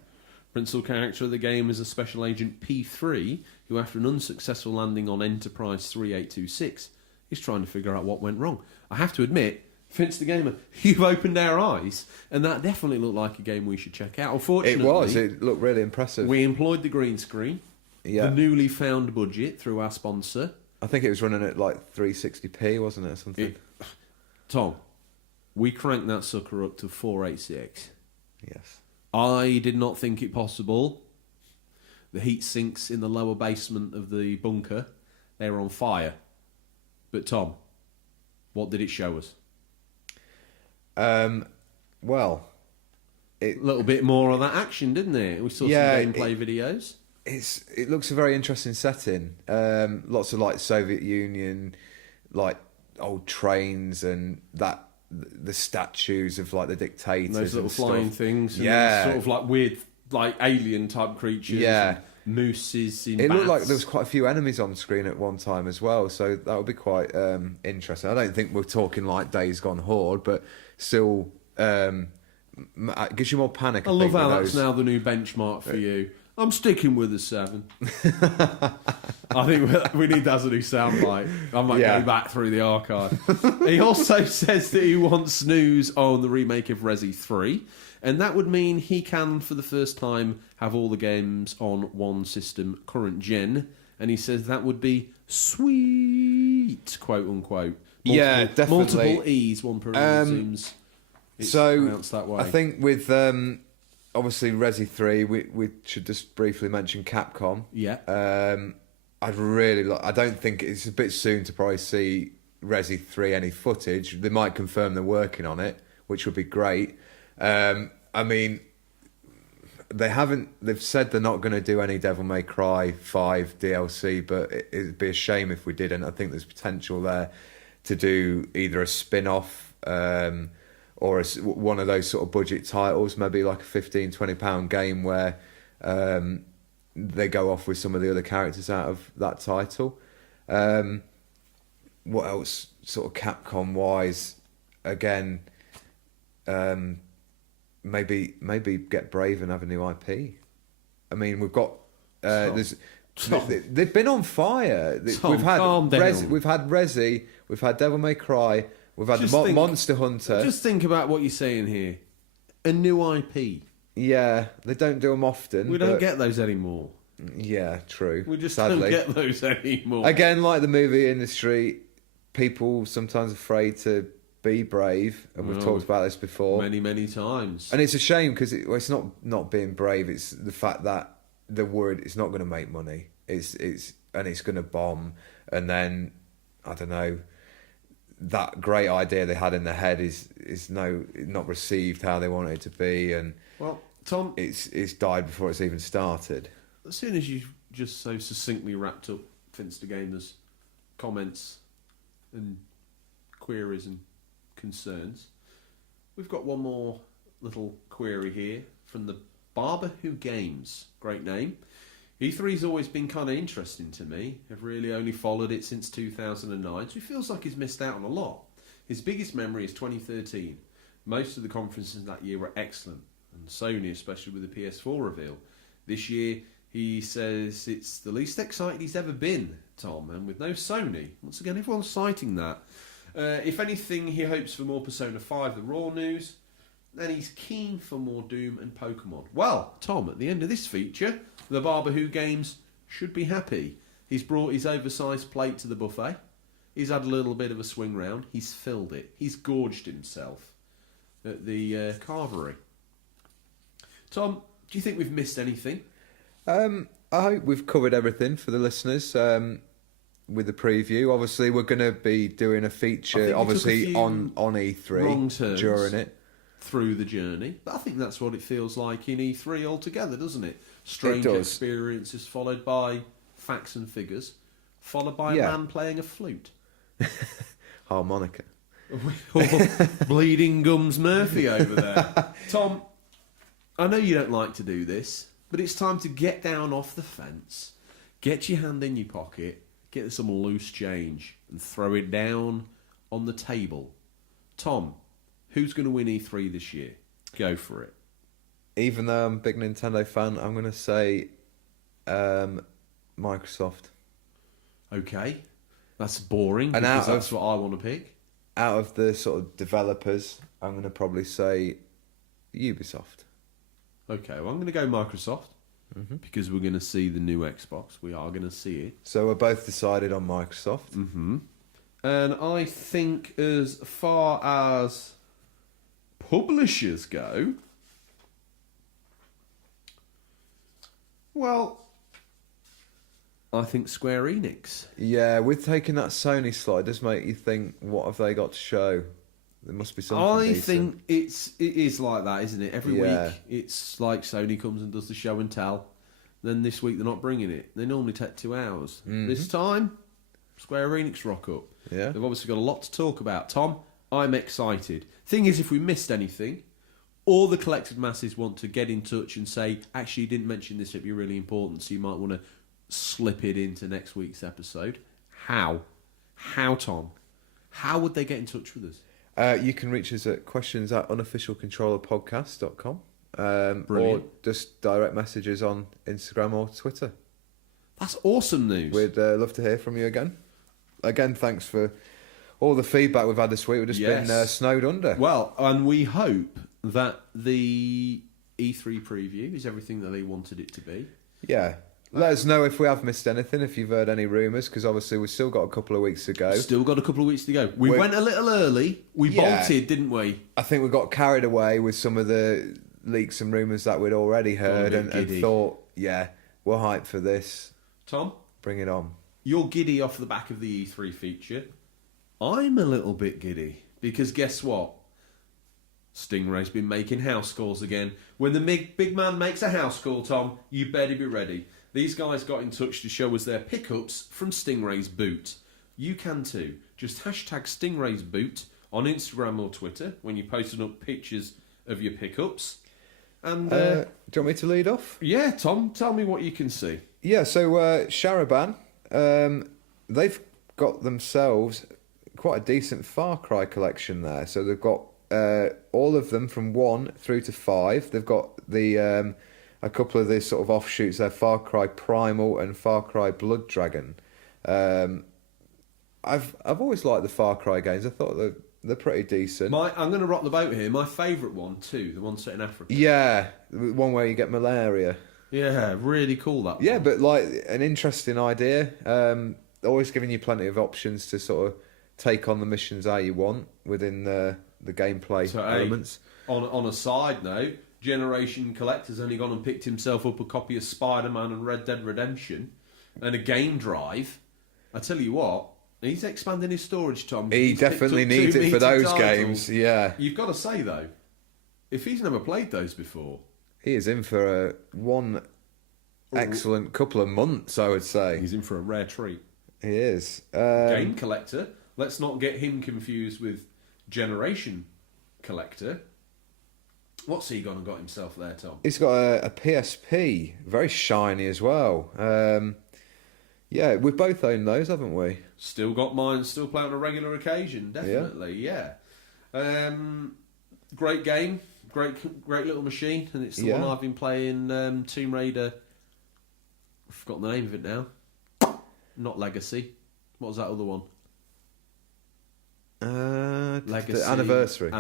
Principal character of the game is a Special Agent P3, who after an unsuccessful landing on Enterprise 3826 is trying to figure out what went wrong. I have to admit, Vince the Gamer, you've opened our eyes, and that definitely looked like a game we should check out. Unfortunately, It looked really impressive. we employed the green screen, Yeah. the newly found budget through our sponsor. I think it was running at like 360p, wasn't it, or something? Tom, we cranked that sucker up to 486. Yes. I did not think it possible. The heat sinks in the lower basement of the bunker, they were on fire. But Tom, what did it show us? Well, A little bit more of that action, didn't it? We saw some gameplay videos. it looks a very interesting setting. Lots of like Soviet Union, like old trains and the statues of like the dictators, And those little and flying stuff. things, and Yeah. sort of like weird, like alien type creatures. Yeah. And mooses in It looked like bats. there was quite a few enemies on screen at one time as well, so that would be quite interesting. I don't think we're talking like Days Gone Horde, but still it gives you more panic. I love think, how with that's those. now the new benchmark for you. I'm sticking with a 7. I think we need that as a new soundbite. I might Yeah. go back through the archive. He also says that he wants news on the remake of Resi 3, and that would mean he can, for the first time, have all the games on one system, current gen, and he says that would be sweet, quote unquote. Yeah, definitely. Multiple E's, one presumes. It's pronounced that way. I think with obviously Resi 3, we should just briefly mention Capcom. Yeah. I'd really like. I don't think it's a bit soon to probably see Resi 3 any footage. They might confirm they're working on it, which would be great. I mean, they haven't. They've said they're not going to do any Devil May Cry 5 DLC, but it'd be a shame if we didn't. I think there's potential there to do either a spin-off or one of those sort of budget titles, maybe like a £15-20 game where they go off with some of the other characters out of that title. What else, sort of Capcom wise? Again, maybe get brave and have a new IP. I mean, we've got they've been on fire. Tom, calm down. We've had Resi, we've had Devil May Cry, we've had Monster Hunter. Just think about what you're saying here. A new IP. Yeah, they don't do them often. We don't get those anymore. Yeah, true. We just sadly. don't get those anymore. Again, like the movie industry, people sometimes afraid to be brave, and we've talked about this before many times. And it's a shame because it's not being brave. It's the fact that they're worried it's not going to make money. It's going to bomb, and then I don't know. That great idea they had in their head is not received how they want it to be, and well, Tom, it's died before it's even started. As soon as you just so succinctly wrapped up Finster Gamer's comments and queries and concerns, we've got one more little query here from the Barber Who Games. Great name. E3's always been kind of interesting to me. I've really only followed it since 2009, so he feels like he's missed out on a lot. His biggest memory is 2013. Most of the conferences that year were excellent, and Sony, especially with the PS4 reveal. This year, he says it's the least excited he's ever been, Tom, and with no Sony. Once again, everyone's citing that. If anything, he hopes for more Persona 5, the Raw news, and he's keen for more Doom and Pokemon. Well, Tom, at the end of this feature, the Barber Who Games should be happy. He's brought his oversized plate to the buffet. He's had a little bit of a swing round. He's filled it. He's gorged himself at the carvery. Tom, do you think we've missed anything? I hope we've covered everything for the listeners with the preview. Obviously, we're going to be doing a feature, obviously, on E3 during it. Through the journey. But I think that's what it feels like in E3 altogether, doesn't it? Strange experiences followed by facts and figures, followed by a man playing a flute. Harmonica. Or Bleeding Gums Murphy over there. Tom, I know you don't like to do this, but it's time to get down off the fence, get your hand in your pocket, get some loose change, and throw it down on the table. Tom, who's going to win E3 this year? Go for it. Even though I'm a big Nintendo fan, I'm going to say Microsoft. Okay. That's boring, And because that's what I want to pick. Out of the sort of developers, I'm going to probably say Ubisoft. Okay, well, I'm going to go Microsoft, because we're going to see the new Xbox. We are going to see it. So we're both decided on Microsoft. Mm-hmm. And I think as far as publishers go, well, I think Square Enix. Yeah, with taking that Sony slide, it does make you think, what have they got to show? There must be something I decent. think it is like that, isn't it? Every Yeah. week, it's like Sony comes and does the show and tell. Then this week, they're not bringing it. They normally take 2 hours. This time, Square Enix rock up. Yeah. They've obviously got a lot to talk about. Tom, I'm excited. Thing is, if we missed anything, all the collected masses want to get in touch and say, actually, you didn't mention this, it'd be really important, so you might want to slip it into next week's episode. How, Tom? How would they get in touch with us? You can reach us at questions@unofficialcontrollerpodcast.com or Brilliant. just direct messages on Instagram or Twitter. That's awesome news. We'd love to hear from you again. Again, thanks for all the feedback we've had this week. We've just been snowed under. Well, and we hope that the E3 preview is everything that they wanted it to be. Yeah. Let us know if we have missed anything, if you've heard any rumours, because obviously we've still got a couple of weeks to go. Still got a couple of weeks to go. We went a little early. We bolted, didn't we? I think we got carried away with some of the leaks and rumours that we'd already heard and thought, yeah, we're hyped for this. Tom? Bring it on. You're giddy off the back of the E3 feature. I'm a little bit giddy, because guess what? Stingray's been making house calls again. When the big man makes a house call, Tom, you better be ready. These guys got in touch to show us their pickups from Stingray's boot. You can too. Just hashtag Stingray's boot on Instagram or Twitter when you're posting up pictures of your pickups. And do you want me to lead off? yeah, Tom, tell me what you can see. Yeah, so Sharaban, they've got themselves quite a decent Far Cry collection there. So they've got all of them from 1 through to 5. They've got the a couple of these sort of offshoots there, Far Cry Primal and Far Cry Blood Dragon. I've always liked the Far Cry games. I thought they're pretty decent. I'm going to rock the boat here. My favourite one too, the one set in Africa. Yeah, the one where you get malaria. Yeah, really cool that one. Yeah, but like an interesting idea. Always giving you plenty of options to sort of take on the missions how you want within the gameplay elements. On a side note, Generation Collector's only gone and picked himself up a copy of Spider-Man and Red Dead Redemption and a game drive. I tell you what, he's expanding his storage, Tom. He He's definitely picked up needs 2 it for meaty those titles. games, yeah. You've got to say, though, if he's never played those before... He is in for one excellent couple of months, I would say. He's in for a rare treat. He is. Game Collector, let's not get him confused with Generation Collector. What's he gone and got himself there, Tom? He's got a PSP, very shiny as well. Yeah, we've both owned those, haven't we? Still got mine, still play on a regular occasion, definitely, yeah. Great game, great little machine, and it's the one I've been playing, Tomb Raider. I've forgotten the name of it now. Not Legacy. What was that other one? Legacy. The Anniversary.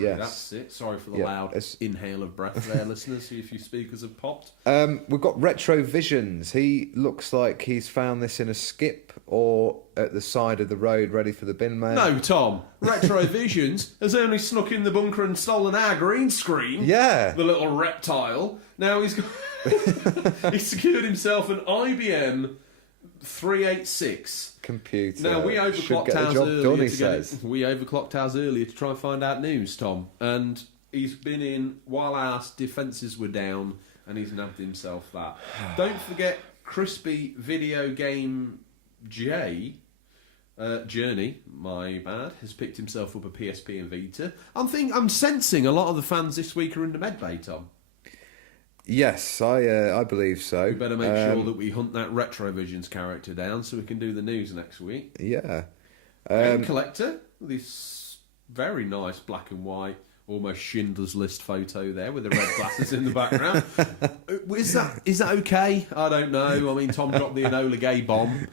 Yes. That's it. Sorry for the loud inhale of breath there, listeners, see if your speakers have popped. We've got Retro Visions. He looks like he's found this in a skip or at the side of the road ready for the bin man. No, Tom. Retro Visions has only snuck in the bunker and stolen our green screen. Yeah. The little reptile. Now he's got he's secured himself an IBM 386 computer. Now we overclocked ours earlier. We overclocked ours earlier to try and find out news, Tom, and he's been in while our defences were down, and he's nabbed himself that. Don't forget, Crispy Video Game Journey, my bad, has picked himself up a PSP and Vita. I'm sensing a lot of the fans this week are into Medbay, Tom. Yes, I believe so. We better make sure that we hunt that Retrovisions character down so we can do the news next week. Yeah. Game Collector, this very nice black and white almost Schindler's List photo there with the red glasses in the background. Is that okay? I don't know. I mean, Tom dropped the Enola Gay bomb.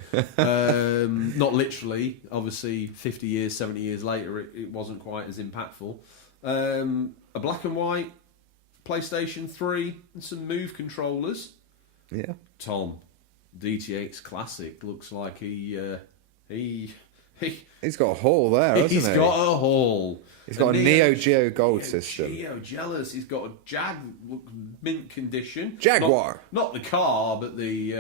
Not literally. Obviously, 50 years, 70 years later, it wasn't quite as impactful. A black and white PlayStation 3 and some Move controllers. Yeah. Tom, DTX Classic looks like he's got a haul there, hasn't he? He's got a haul. He's got a Neo Geo Gold system. Geo jealous. He's got a Jag mint condition. Jaguar. Not the car, but the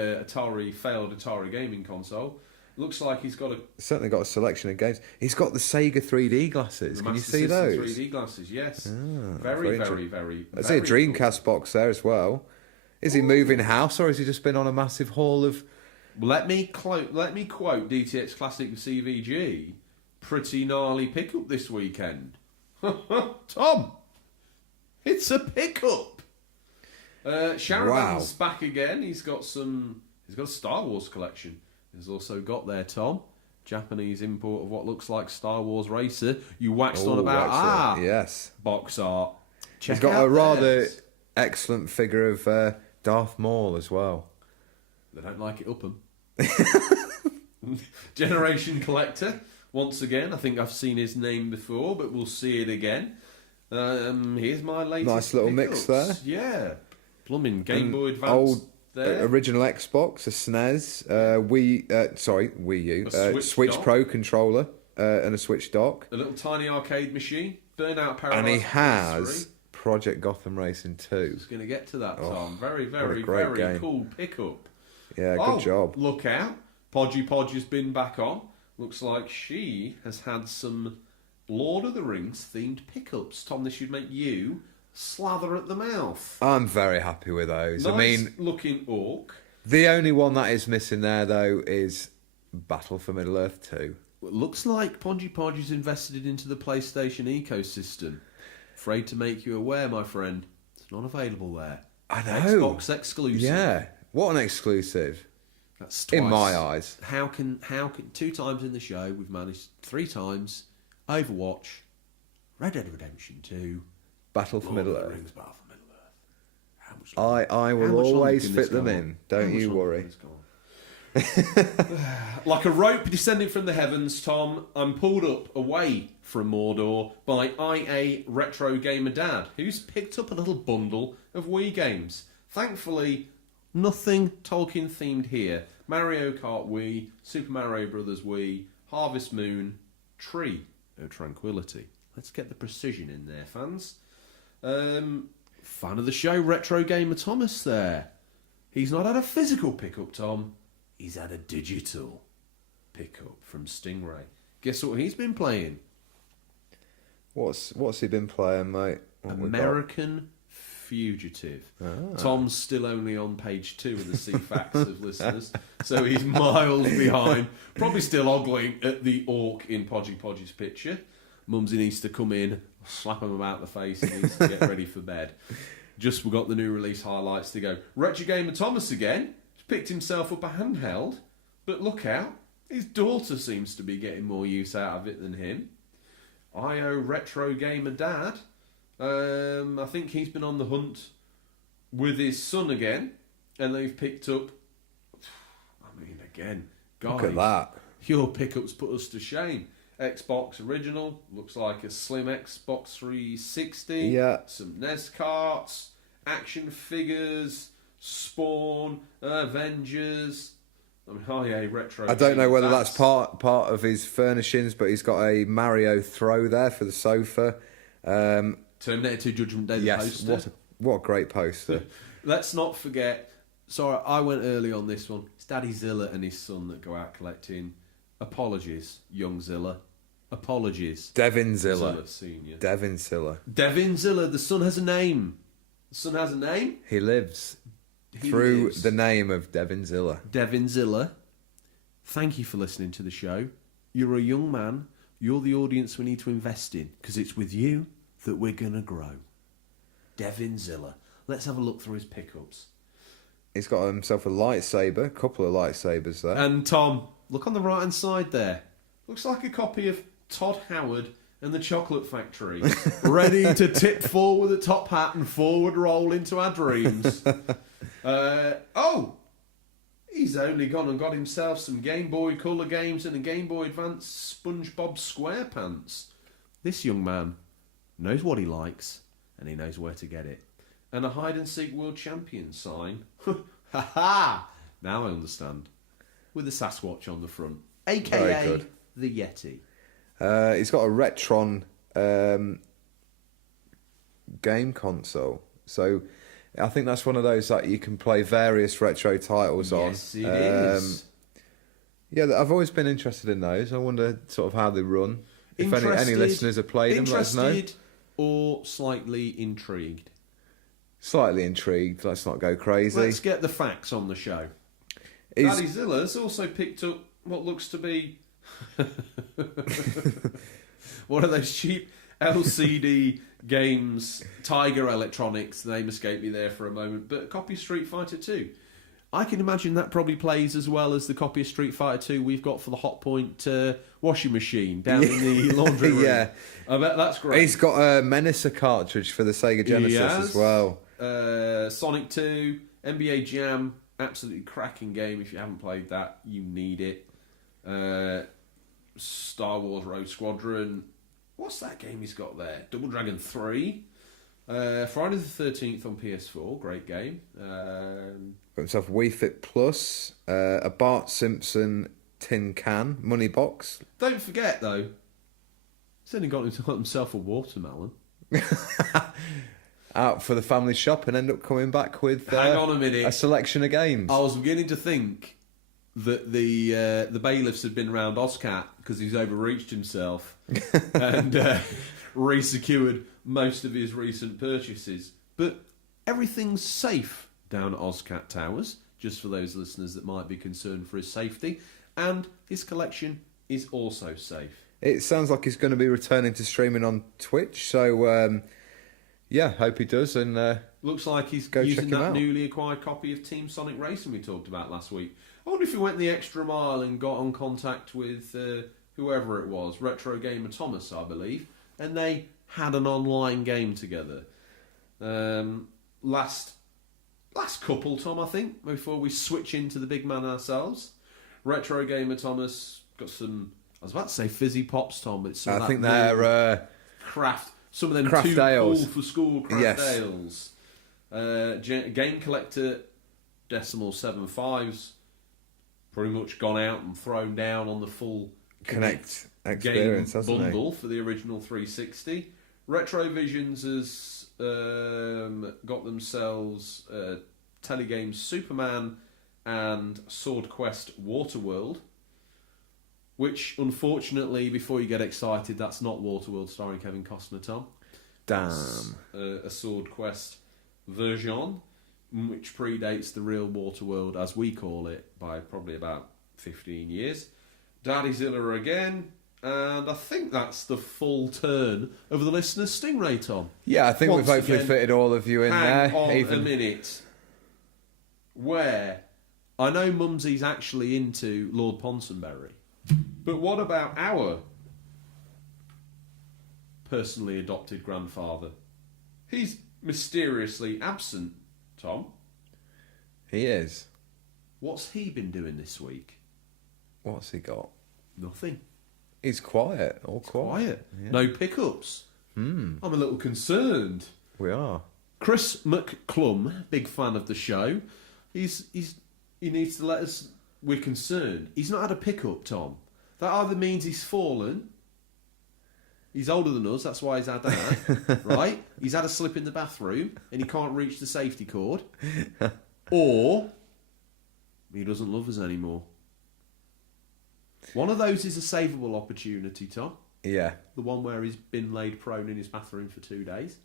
failed Atari gaming console. Looks like he's got certainly got a selection of games. He's got the Sega 3D glasses. Can you see those? 3D glasses, yes. Very, very. I see a Dreamcast box there as well. Is he moving house, or has he just been on a massive haul of? Let me quote DTX Classic CVG. Pretty gnarly pickup this weekend. Tom, it's a pickup. Sharaban's back again. He's got a Star Wars collection. He's also got there, Tom, Japanese import of what looks like Star Wars Racer. You waxed on about yes, box art. He's got a rather excellent figure of Darth Maul as well. They don't like it up 'em. Generation Collector. Once again, I think I've seen his name before, but we'll see it again. Here's my latest nice little pickups. mix there. Yeah. Plumbing, Game Boy Advance old there. Original Xbox, a SNES, Wii U, Switch dock. Pro controller, and a Switch dock. A little tiny arcade machine. Burnout Paradise. And he has Project Gotham Racing 2. Just going to get to that, Tom. Very, very, great very game. cool pickup. Yeah, good job. Look out. Podgy has been back on. Looks like she has had some Lord of the Rings themed pickups. Tom, this should make you slather at the mouth. I'm very happy with those. Nice I mean, looking orc. The only one that is missing there, though, is Battle for Middle-earth 2. It looks like Podgy's invested into the PlayStation ecosystem. Afraid to make you aware, my friend. It's not available there. I know. Xbox exclusive. Yeah. What an exclusive. That's twice. In my eyes. How can 2 times in the show we've managed 3 times Overwatch, Red Dead Redemption 2, Battle for Middle-earth. Rings, Battle for Middle-earth. I will always fit them in. Don't you worry. Like a rope descending from the heavens, Tom, I'm pulled up away from Mordor by IA Retro Gamer Dad, who's picked up a little bundle of Wii games. Thankfully, nothing Tolkien themed here. Mario Kart Wii, Super Mario Brothers Wii, Harvest Moon, Tree of Tranquility. Let's get the precision in there, fans. Fan of the show, Retro Gamer Thomas there. He's not had a physical pickup, Tom. He's had a digital pickup from Stingray. Guess what he's been playing? What's he been playing, mate? American Fugitive. Tom's still only on page 2 of the C-Facts of listeners, so he's miles behind. Probably still ogling at the orc in Podgy's picture. Mumsy needs to come in, slap him about the face, and needs to get ready for bed. Just we got the new release highlights to go. Retro Gamer Thomas again. He's picked himself up a handheld, but look out, his daughter seems to be getting more use out of it than him. IO Retro Gamer Dad. I think he's been on the hunt with his son again, and they've picked up. I mean, again, guys, look at that. Your pickups put us to shame. Xbox original, looks like a slim Xbox 360. Yeah. Some NES carts, action figures, Spawn, Avengers. I mean, retro. I don't know whether that's part of his furnishings, but he's got a Mario throw there for the sofa. Terminator 2 Judgment Day, the yes, poster. what a great poster. Let's not forget, sorry, I went early on this one. It's Daddy Zilla and his son that go out collecting. Apologies, young Zilla. Apologies. Devin Zilla. Zilla Senior. Devin Zilla. Devin Zilla, the son has a name. The son has a name? He lives through the name of Devin Zilla. Devin Zilla, thank you for listening to the show. You're a young man. You're the audience we need to invest in, because it's with you that we're going to grow. Devin Zilla. Let's have a look through his pickups. He's got himself a lightsaber, a couple of lightsabers there. And Tom, look on the right-hand side there. Looks like a copy of Todd Howard and the Chocolate Factory, ready to tip forward the top hat and forward roll into our dreams. He's only gone and got himself some Game Boy Color games and a Game Boy Advance SpongeBob SquarePants. This young man knows what he likes, and he knows where to get it. And a hide-and-seek world champion sign. Ha ha! Now I understand. With a Sasquatch on the front, a.k.a. the Yeti. He's got a Retron game console. So I think that's one of those that you can play various retro titles on. Yes, it is. Yeah, I've always been interested in those. I wonder sort of how they run. If any listeners have played them, let us know. Interested or slightly intrigued? Slightly intrigued. Let's not go crazy. Let's get the facts on the show. Daddy Zilla's also picked up what looks to be one of those cheap LCD games, Tiger Electronics, the name escaped me there for a moment, but a copy of Street Fighter 2. I can imagine that probably plays as well as the copy of Street Fighter 2 we've got for the Hot Point washing machine down in the laundry room. Yeah. I bet that's great. He's got a Menacer cartridge for the Sega Genesis as well. Sonic 2, NBA Jam, absolutely cracking game. If you haven't played that, you need it. Star Wars Rogue Squadron. What's that game he's got there? Double Dragon 3. Friday the 13th on PS4. Great game. Got himself a Wii Fit Plus, a Bart Simpson tin can, money box. Don't forget, though, he's only got himself a watermelon. Out for the family shop and end up coming back with Hang on a minute. A selection of games. I was beginning to think that the bailiffs had been round Oscat because he's overreached himself and re-secured most of his recent purchases. But everything's safe down at Oscat Towers, just for those listeners that might be concerned for his safety. And his collection is also safe. It sounds like he's going to be returning to streaming on Twitch, so yeah, hope he does. And looks like he's go using check him that out. newly acquired copy of Team Sonic Racing we talked about last week. I wonder if he went the extra mile and got on contact with whoever it was, Retro Gamer Thomas, I believe, and they had an online game together. Last couple, Tom, I think, before we switch into the big man ourselves. Retro Gamer Thomas got some, I was about to say fizzy pops, Tom, but it's some of I that think they're craft, some of them craft too ales. cool for school craft Yes. ales. Game Collector Decimal 7.5's pretty much gone out and thrown down on the full Connect game experience, hasn't he? bundle for the original 360. Retrovisions has got themselves Telegames Superman and Sword Quest Waterworld, which unfortunately, before you get excited, that's not Waterworld starring Kevin Costner, Tom. Damn. A Sword Quest version, which predates the real Waterworld, as we call it, by probably about 15 years. Daddy Zilla again, and I think that's the full turn of the listeners' Stingray, Tom. Yeah, I think Once we've hopefully again, fitted all of you in Hang there. on Even a minute. Where I know Mumsy's actually into Lord Ponsonbury, but what about our personally adopted grandfather? He's mysteriously absent, Tom. he is. What's he been doing this week? What's he got? Nothing. He's quiet. All quiet. Yeah. No pickups. I'm a little concerned. We are. Chris McClum, big fan of the show. He needs to let us. We're concerned. He's not had a pickup, Tom. That either means he's fallen. He's older than us. That's why he's had that, right? He's had a slip in the bathroom and he can't reach the safety cord, or he doesn't love us anymore. One of those is a savable opportunity, Tom. Yeah. The one where he's been laid prone in his bathroom for 2 days.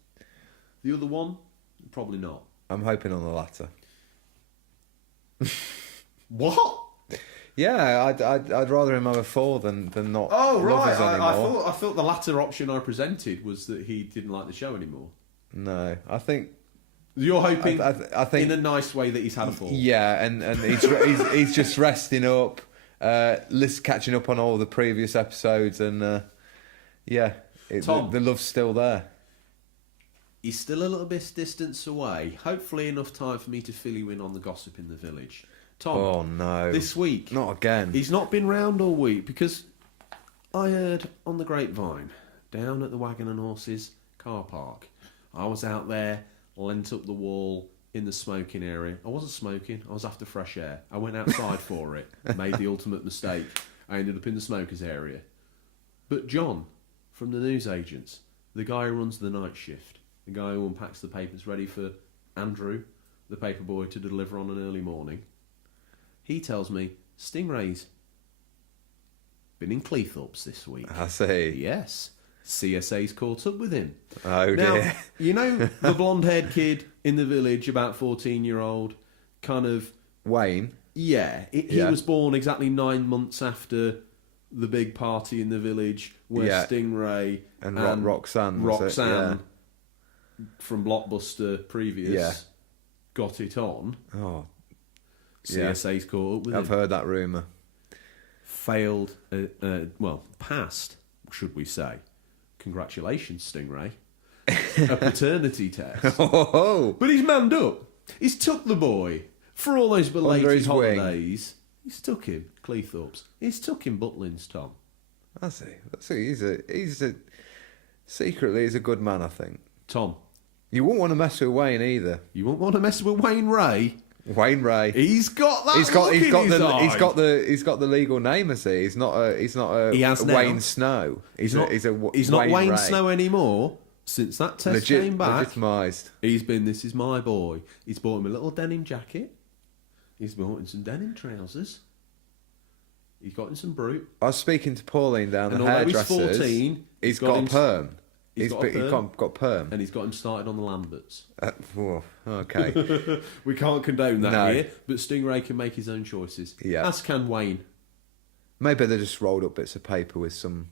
The other one, probably not. I'm hoping on the latter. What? Yeah, I'd rather him have a fall than not. Oh, love right. us anymore. I thought the latter option I presented was that he didn't like the show anymore. No, I think. You're hoping, I think in a nice way, that he's had a fall. Yeah, and he's just resting up, catching up on all the previous episodes, and yeah. Tom. The love's still there. He's still a little bit distance away. Hopefully enough time for me to fill you in on the gossip in the village. Tom, Oh no! this week, Not again. he's not been round all week because I heard on the grapevine down at the Wagon and Horses car park. I was out there, leant up the wall in the smoking area. I wasn't smoking. I was after fresh air. I went outside for it. Made the ultimate mistake. I ended up in the smokers area. But John, from the newsagents, the guy who runs the night shift, the guy who unpacks the papers ready for Andrew, the paper boy, to deliver on an early morning, he tells me Stingrays been in Cleethorpes this week. I see. Yes. CSA's caught up with him. Oh Now, dear. you know the blonde-haired kid in the village, about 14-year-old, kind of... Wayne. Yeah, he was born exactly 9 months after the big party in the village where Stingray and Roxanne from Blockbuster previous got it on. Oh, CSA's caught up with I've him. heard that rumour. Failed, passed, should we say. Congratulations, Stingray. A paternity test. Oh, But he's manned up. He's took the boy. For all those Under belated his wing. holidays, he's took him. Cleethorpes. He's took him Butlins, Tom. I see. He's a secretly he's a good man. I think. Tom, You wouldn't want to mess with Wayne either. you won't want to mess with Wayne Ray. Wayne Ray. He's got that look in his eye. He's got the legal name. I see. He's not a He has now. Wayne Snow. He's not Wayne Ray. Snow anymore. Since that test came back, Legitimised. he's been, this is my boy. He's bought him a little denim jacket. He's bought him some denim trousers. He's got him some brute. I was speaking to Pauline down And the although he's hairdressers. 14, he's got him- perm. he's got a perm. got perm. And he's got him started on the Lamberts. Okay. We can't condone that No. here, but Stingray can make his own choices. Yeah. As can Wayne. Maybe they just rolled up bits of paper with some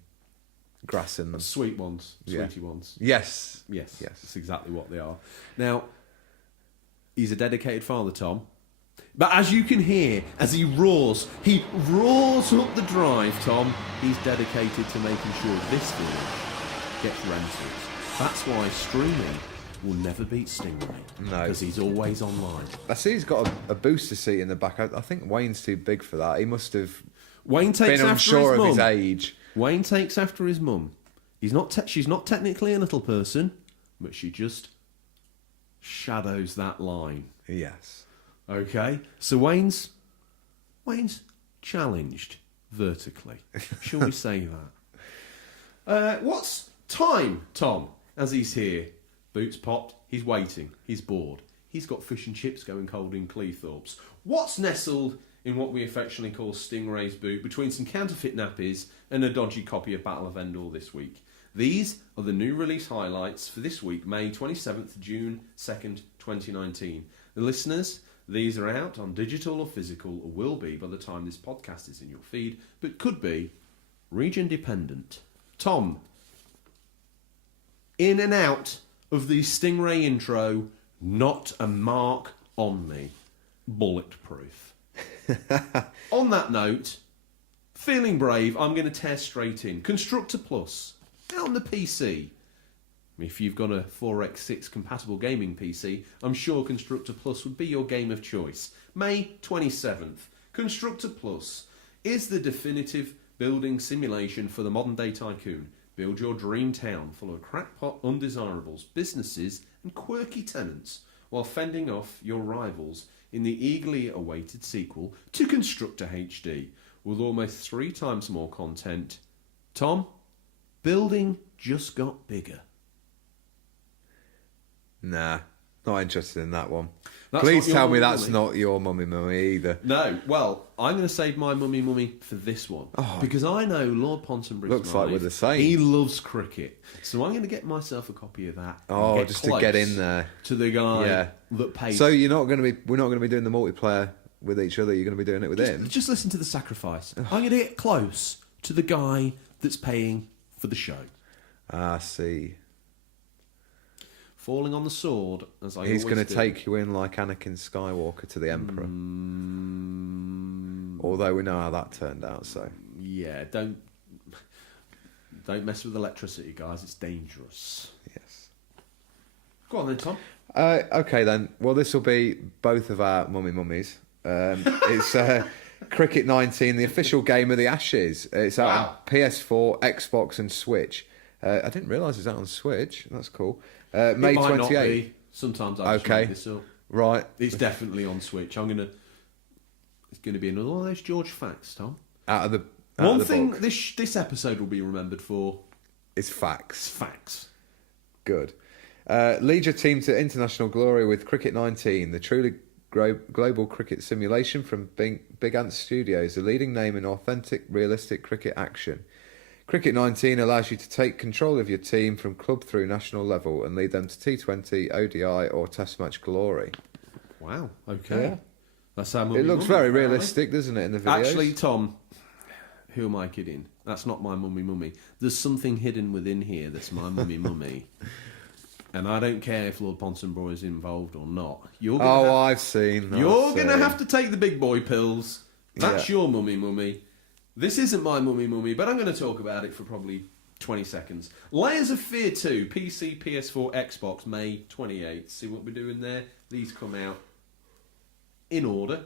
grass in them. Sweet ones. Yeah. Sweetie ones. Yes. Yes. Yes. That's exactly what they are. Now, he's a dedicated father, Tom. But as you can hear, as he roars up the drive, Tom. He's dedicated to making sure this village gets rentals. That's why streaming will never beat Stingray. No. Because he's always online. I see he's got a booster seat in the back. I think Wayne's too big for that. He must have Wayne takes been after unsure his of his mum. age. Wayne takes after his mum. She's not technically a little person, but she just shadows that line. Yes. Okay, so Wayne's challenged vertically. Shall we say that? What's time, Tom? As he's here, boots popped. He's waiting. He's bored. He's got fish and chips going cold in Cleethorpes. What's nestled in what we affectionately call Stingray's boot between some counterfeit nappies and a dodgy copy of Battle of Endor this week? These are the new release highlights for this week, May 27th, June 2nd, 2019. The listeners, these are out on digital or physical, or will be by the time this podcast is in your feed, but could be region dependent. Tom, in and out of the Stingray intro, not a mark on me. Bulletproof. On that note, feeling brave, I'm going to tear straight in. Constructor Plus, out on the PC. If you've got a 4x6 compatible gaming PC, I'm sure Constructor Plus would be your game of choice. May 27th. Constructor Plus is the definitive building simulation for the modern day tycoon. Build your dream town full of crackpot undesirables, businesses and quirky tenants, while fending off your rivals in the eagerly awaited sequel to Constructor HD, with almost 3 times more content. Tom, building just got bigger. Nah, not interested in that one. That's Please not your tell me mummy that's mummy. not your mummy either. No, well, I'm going to save my mummy for this one. Because I know Lord Ponsonbury's Looks like wife, we're the same. He loves cricket. So I'm going to get myself a copy of that. and Oh, get just to get close in there. to the guy Yeah. that paid. So we're not going to be doing the multiplayer with each other. You're going to be doing it with him. Just listen to the sacrifice. I'm going to get close to the guy that's paying for the show. Ah, see. Falling on the sword, as I He's always going to do. take you in like Anakin Skywalker to the Emperor. Although we know how that turned out, so. Yeah, don't Don't mess with electricity, guys. It's dangerous. Yes. Go on then, Tom. Okay then. Well, this will be both of our mummies. It's Cricket 19, the official game of the Ashes. It's out on PS4, Xbox, and Switch. I didn't realise it's out on Switch. That's cool. May It might 28th. not be. Sometimes I just make this up. Right. It's definitely on Switch. It's gonna be another one of those George facts, Tom. Out of the One the thing book. this episode will be remembered for It's is facts. facts. Good. Lead your team to international glory with Cricket 19, the truly global cricket simulation from Big Ant Studios, the leading name in authentic, realistic cricket action. Cricket 19 allows you to take control of your team from club through national level and lead them to T20, ODI or Test match glory. Wow. Okay. Yeah. That's how It looks very realistic, doesn't it, in the videos? Actually, Tom, who am I kidding? That's not my mummy. There's something hidden within here that's my mummy. And I don't care if Lord Ponsonborough is involved or not. I've seen. You're going to have to take the big boy pills. That's Yeah. your mummy. This isn't my mummy, but I'm going to talk about it for probably 20 seconds. Layers of Fear 2, PC, PS4, Xbox, May 28th. See what we're doing there? These come out in order.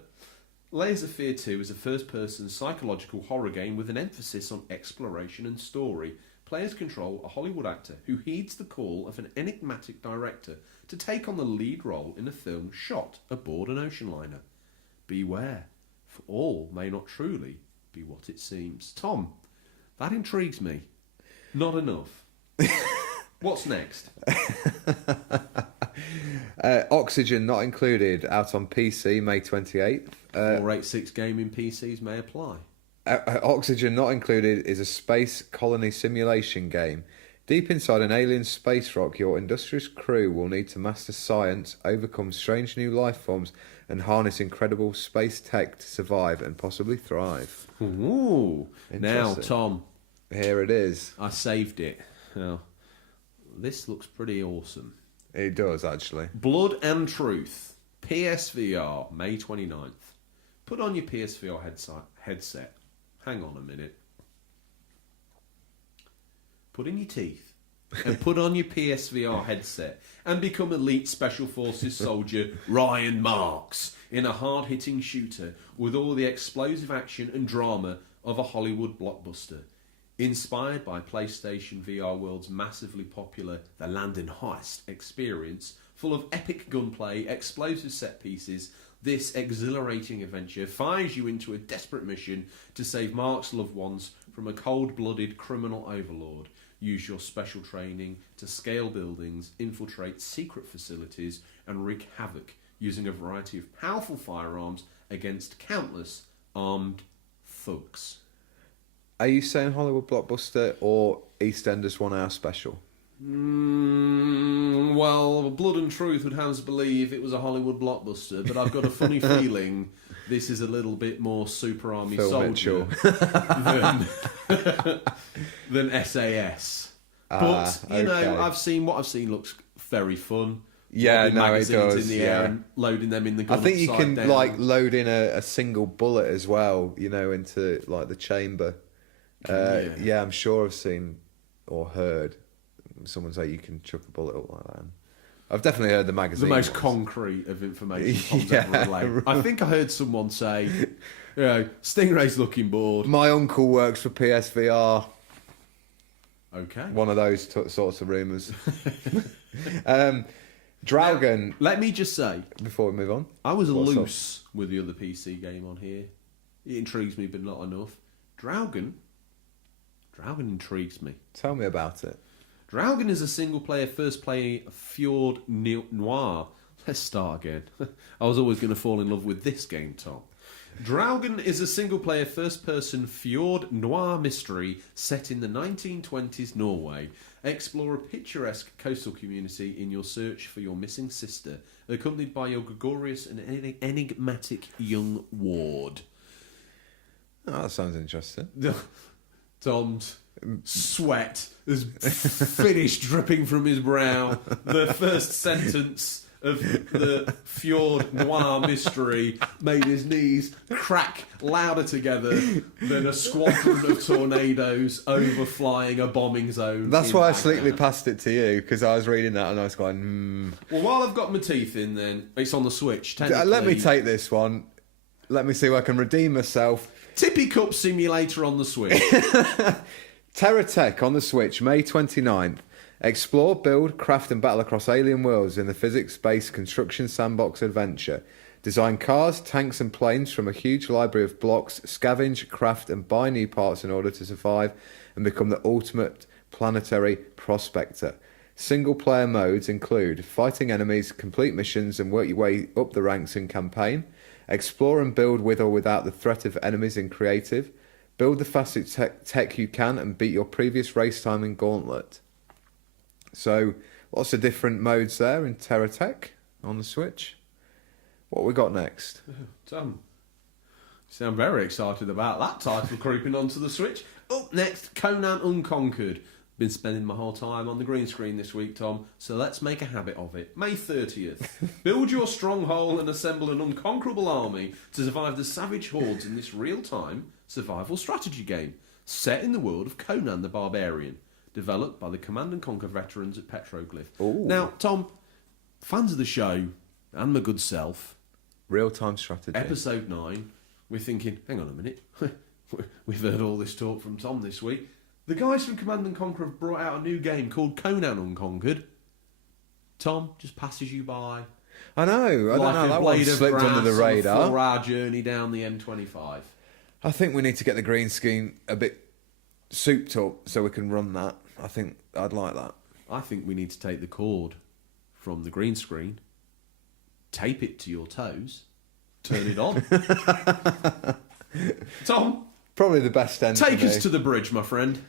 Layers of Fear 2 is a first-person psychological horror game with an emphasis on exploration and story. Players control a Hollywood actor who heeds the call of an enigmatic director to take on the lead role in a film shot aboard an ocean liner. Beware, for all may not truly be what it seems. Tom, that intrigues me. Not enough. What's next? Oxygen not included, out on PC, May 28th. 486 gaming PCs may apply. Oxygen not included is a space colony simulation game. Deep inside an alien space rock, your industrious crew will need to master science, overcome strange new life forms, and harness incredible space tech to survive and possibly thrive. Ooh. Now, Interesting. Tom, Here it is. I saved it. Now, this looks pretty awesome. It does, actually. Blood and Truth, PSVR, May 29th. Put on your PSVR headset. Hang on a minute. Put in your teeth and put on your PSVR headset and become Elite Special Forces soldier Ryan Marks in a hard-hitting shooter with all the explosive action and drama of a Hollywood blockbuster. Inspired by PlayStation VR World's massively popular The Landon Heist experience, full of epic gunplay, explosive set pieces, this exhilarating adventure fires you into a desperate mission to save Mark's loved ones from a cold-blooded criminal overlord. Use your special training to scale buildings, infiltrate secret facilities, and wreak havoc using a variety of powerful firearms against countless armed thugs. Are you saying Hollywood blockbuster or EastEnders 1 hour special? Well, Blood and Truth would have us believe it was a Hollywood blockbuster, but I've got a funny feeling this is a little bit more Super Army Phil Soldier than SAS. But, okay. I've seen what I've seen looks very fun. Yeah, Lobbing no, it magazines does. in the air and loading them in the I gun think you upside can down. load in a single bullet as well, into the chamber. Yeah, I'm sure I've seen or heard someone say you can chuck a bullet up like that. I've definitely heard the magazine. The most ones. concrete of information Tom's Yeah, ever relayed. I think I heard someone say, Stingray's looking bored. My uncle works for PSVR. Okay. One of those sorts of rumours. Dragon. Let me just say, Before we move on, I was What's loose with the other PC game on here. It intrigues me, but not enough. Dragon intrigues me. tell me about it. Dragon is a single-player, first-player Fjord Noir. Let's start again. I was always going to fall in love with this game, Tom. Dragon is a single-player, first-person Fjord Noir mystery set in the 1920s Norway. Explore a picturesque coastal community in your search for your missing sister, accompanied by your gregarious and enigmatic young ward. Oh, that sounds interesting. Tom's sweat has finished dripping from his brow. The first sentence of the Fjord Noir mystery made his knees crack louder together than a squadron of tornadoes overflying a bombing zone. That's why I Baghdad. sleepily passed it to you, because I was reading that and I was going, Well, while I've got my teeth in, then it's on the Switch. Let me take this one. Let me see if I can redeem myself. Tippy Cup Simulator on the Switch. Terra Tech on the Switch, May 29th. Explore, build, craft and battle across alien worlds in the physics-based construction sandbox adventure. Design cars, tanks and planes from a huge library of blocks, scavenge, craft and buy new parts in order to survive and become the ultimate planetary prospector. Single-player modes include fighting enemies, complete missions and work your way up the ranks in campaign. Explore and build with or without the threat of enemies in creative. Build the fastest tech you can and beat your previous race time in Gauntlet. So, lots of different modes there in Terra Tech on the Switch. What we got next? Tom, you sound very excited about that title creeping onto the Switch. Up next, Conan Unconquered. Been spending my whole time on the green screen this week, Tom, so let's make a habit of it. May 30th. Build your stronghold and assemble an unconquerable army to survive the savage hordes in this real-time survival strategy game set in the world of Conan the Barbarian. Developed by the Command & Conquer veterans at Petroglyph. Ooh. Now, Tom, fans of the show, and my good self, Real-time strategy. episode 9, we're thinking, hang on a minute, we've heard all this talk from Tom this week. The guys from Command & Conquer have brought out a new game called Conan Unconquered. Tom just passes you by. I know. I don't know. That one slipped under the radar. On a 4-hour journey down the M25. I think we need to get the green screen a bit souped up so we can run that. I think I'd like that. I think we need to take the cord from the green screen, tape it to your toes, turn it on. Tom, Probably the best end. take for us me. to the bridge, my friend.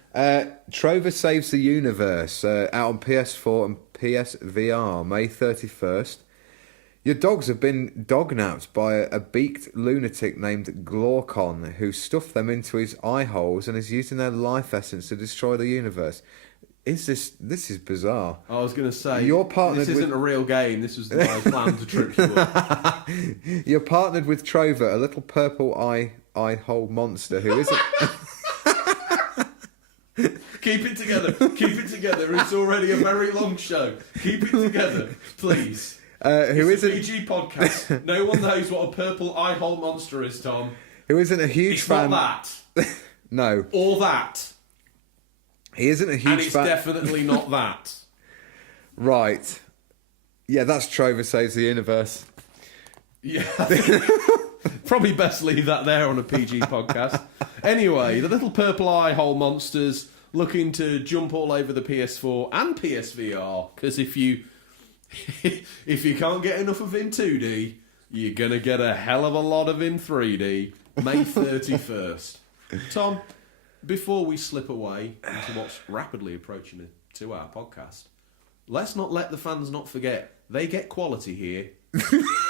Trover Saves the Universe, out on PS4 and PSVR, May 31st. Your dogs have been dog-napped by a beaked lunatic named Glaucon, who stuffed them into his eye holes and is using their life essence to destroy the universe. This is bizarre. I was going to say, You're partnered this isn't with- a real game. This was the guy's plan to trip you up. You're partnered with Trover, a little purple eye hole monster who isn't... Keep it together. Keep it together. It's already a very long show. Keep it together, please. who It's isn't a PG podcast. No one knows what a purple eye hole monster is, Tom. who isn't a huge It's fan. not that. No, Or that. he isn't a And huge it's fan. definitely not that. Right. Yeah, that's Trover Saves the Universe. Yeah. Probably best leave that there on a PG podcast. Anyway, the little purple eye hole monsters looking to jump all over the PS4 and PSVR, because if you can't get enough of in 2D, you're going to get a hell of a lot of in 3D. May 31st. Tom, before we slip away into what's rapidly approaching a 2-hour podcast, let's not let the fans not forget, they get quality here,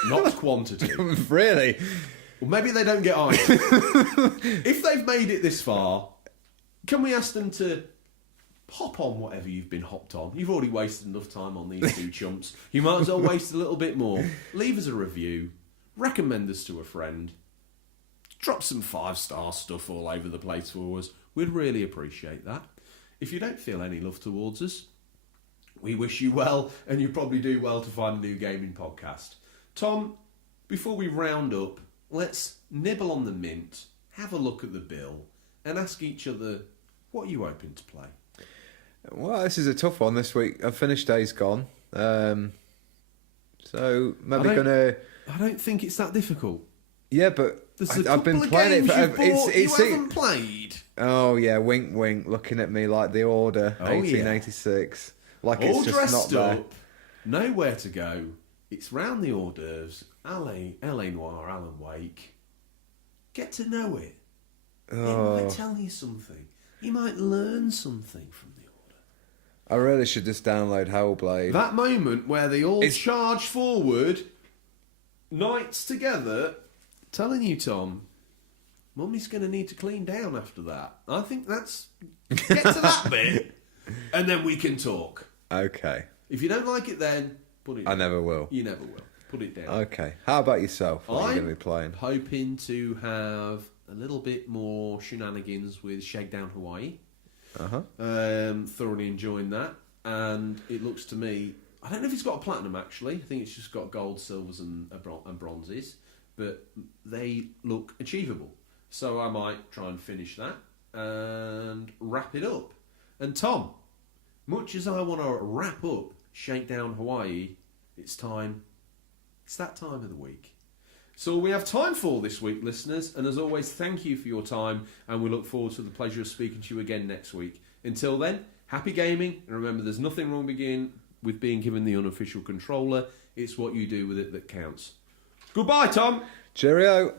not quantity. Really? Well, maybe they don't get either. If they've made it this far, can we ask them to hop on whatever you've been hopped on? You've already wasted enough time on these two chumps. You might as well waste a little bit more. Leave us a review. Recommend us to a friend. Drop some 5-star stuff all over the place for us. We'd really appreciate that. If you don't feel any love towards us, we wish you well, and you probably do well to find a new gaming podcast. Tom, before we round up, let's nibble on the mint, have a look at the bill, and ask each other, what are you hoping to play? Well, this is a tough one this week. I've finished Days Gone. So maybe I don't think it's that difficult. Yeah, but There's a I've been couple of playing it games for. you bought It's you haven't played. Oh yeah, wink wink, looking at me like The Order, Oh, yeah. 1886, like All it's just not dressed there. up, nowhere to go. It's round the hors d'oeuvres. L.A. Noire, Alan Wake. Get to know it. It Oh, might tell you something. You might learn something from the Order. I really should just download Hellblade. That moment where they all It's- charge forward, knights together, telling you, Tom, Mummy's going to need to clean down after that. I think that's... Get to that bit, and then we can talk. Okay. If you don't like it then, Put it I down. never will. You never will. Put it down. Okay. How about yourself? What are you going to be playing? Hoping to have a little bit more shenanigans with Shakedown Hawaii. Thoroughly enjoying that. And it looks to me... I don't know if it's got a platinum, actually. I think it's just got gold, silvers and bronzes. But they look achievable. So I might try and finish that and wrap it up. And Tom, much as I want to wrap up Shakedown Hawaii, it's time. It's that time of the week. So we have time for this week, listeners. And as always, thank you for your time. And we look forward to the pleasure of speaking to you again next week. Until then, happy gaming. And remember, there's nothing wrong with being given the unofficial controller. It's what you do with it that counts. Goodbye, Tom. Cheerio.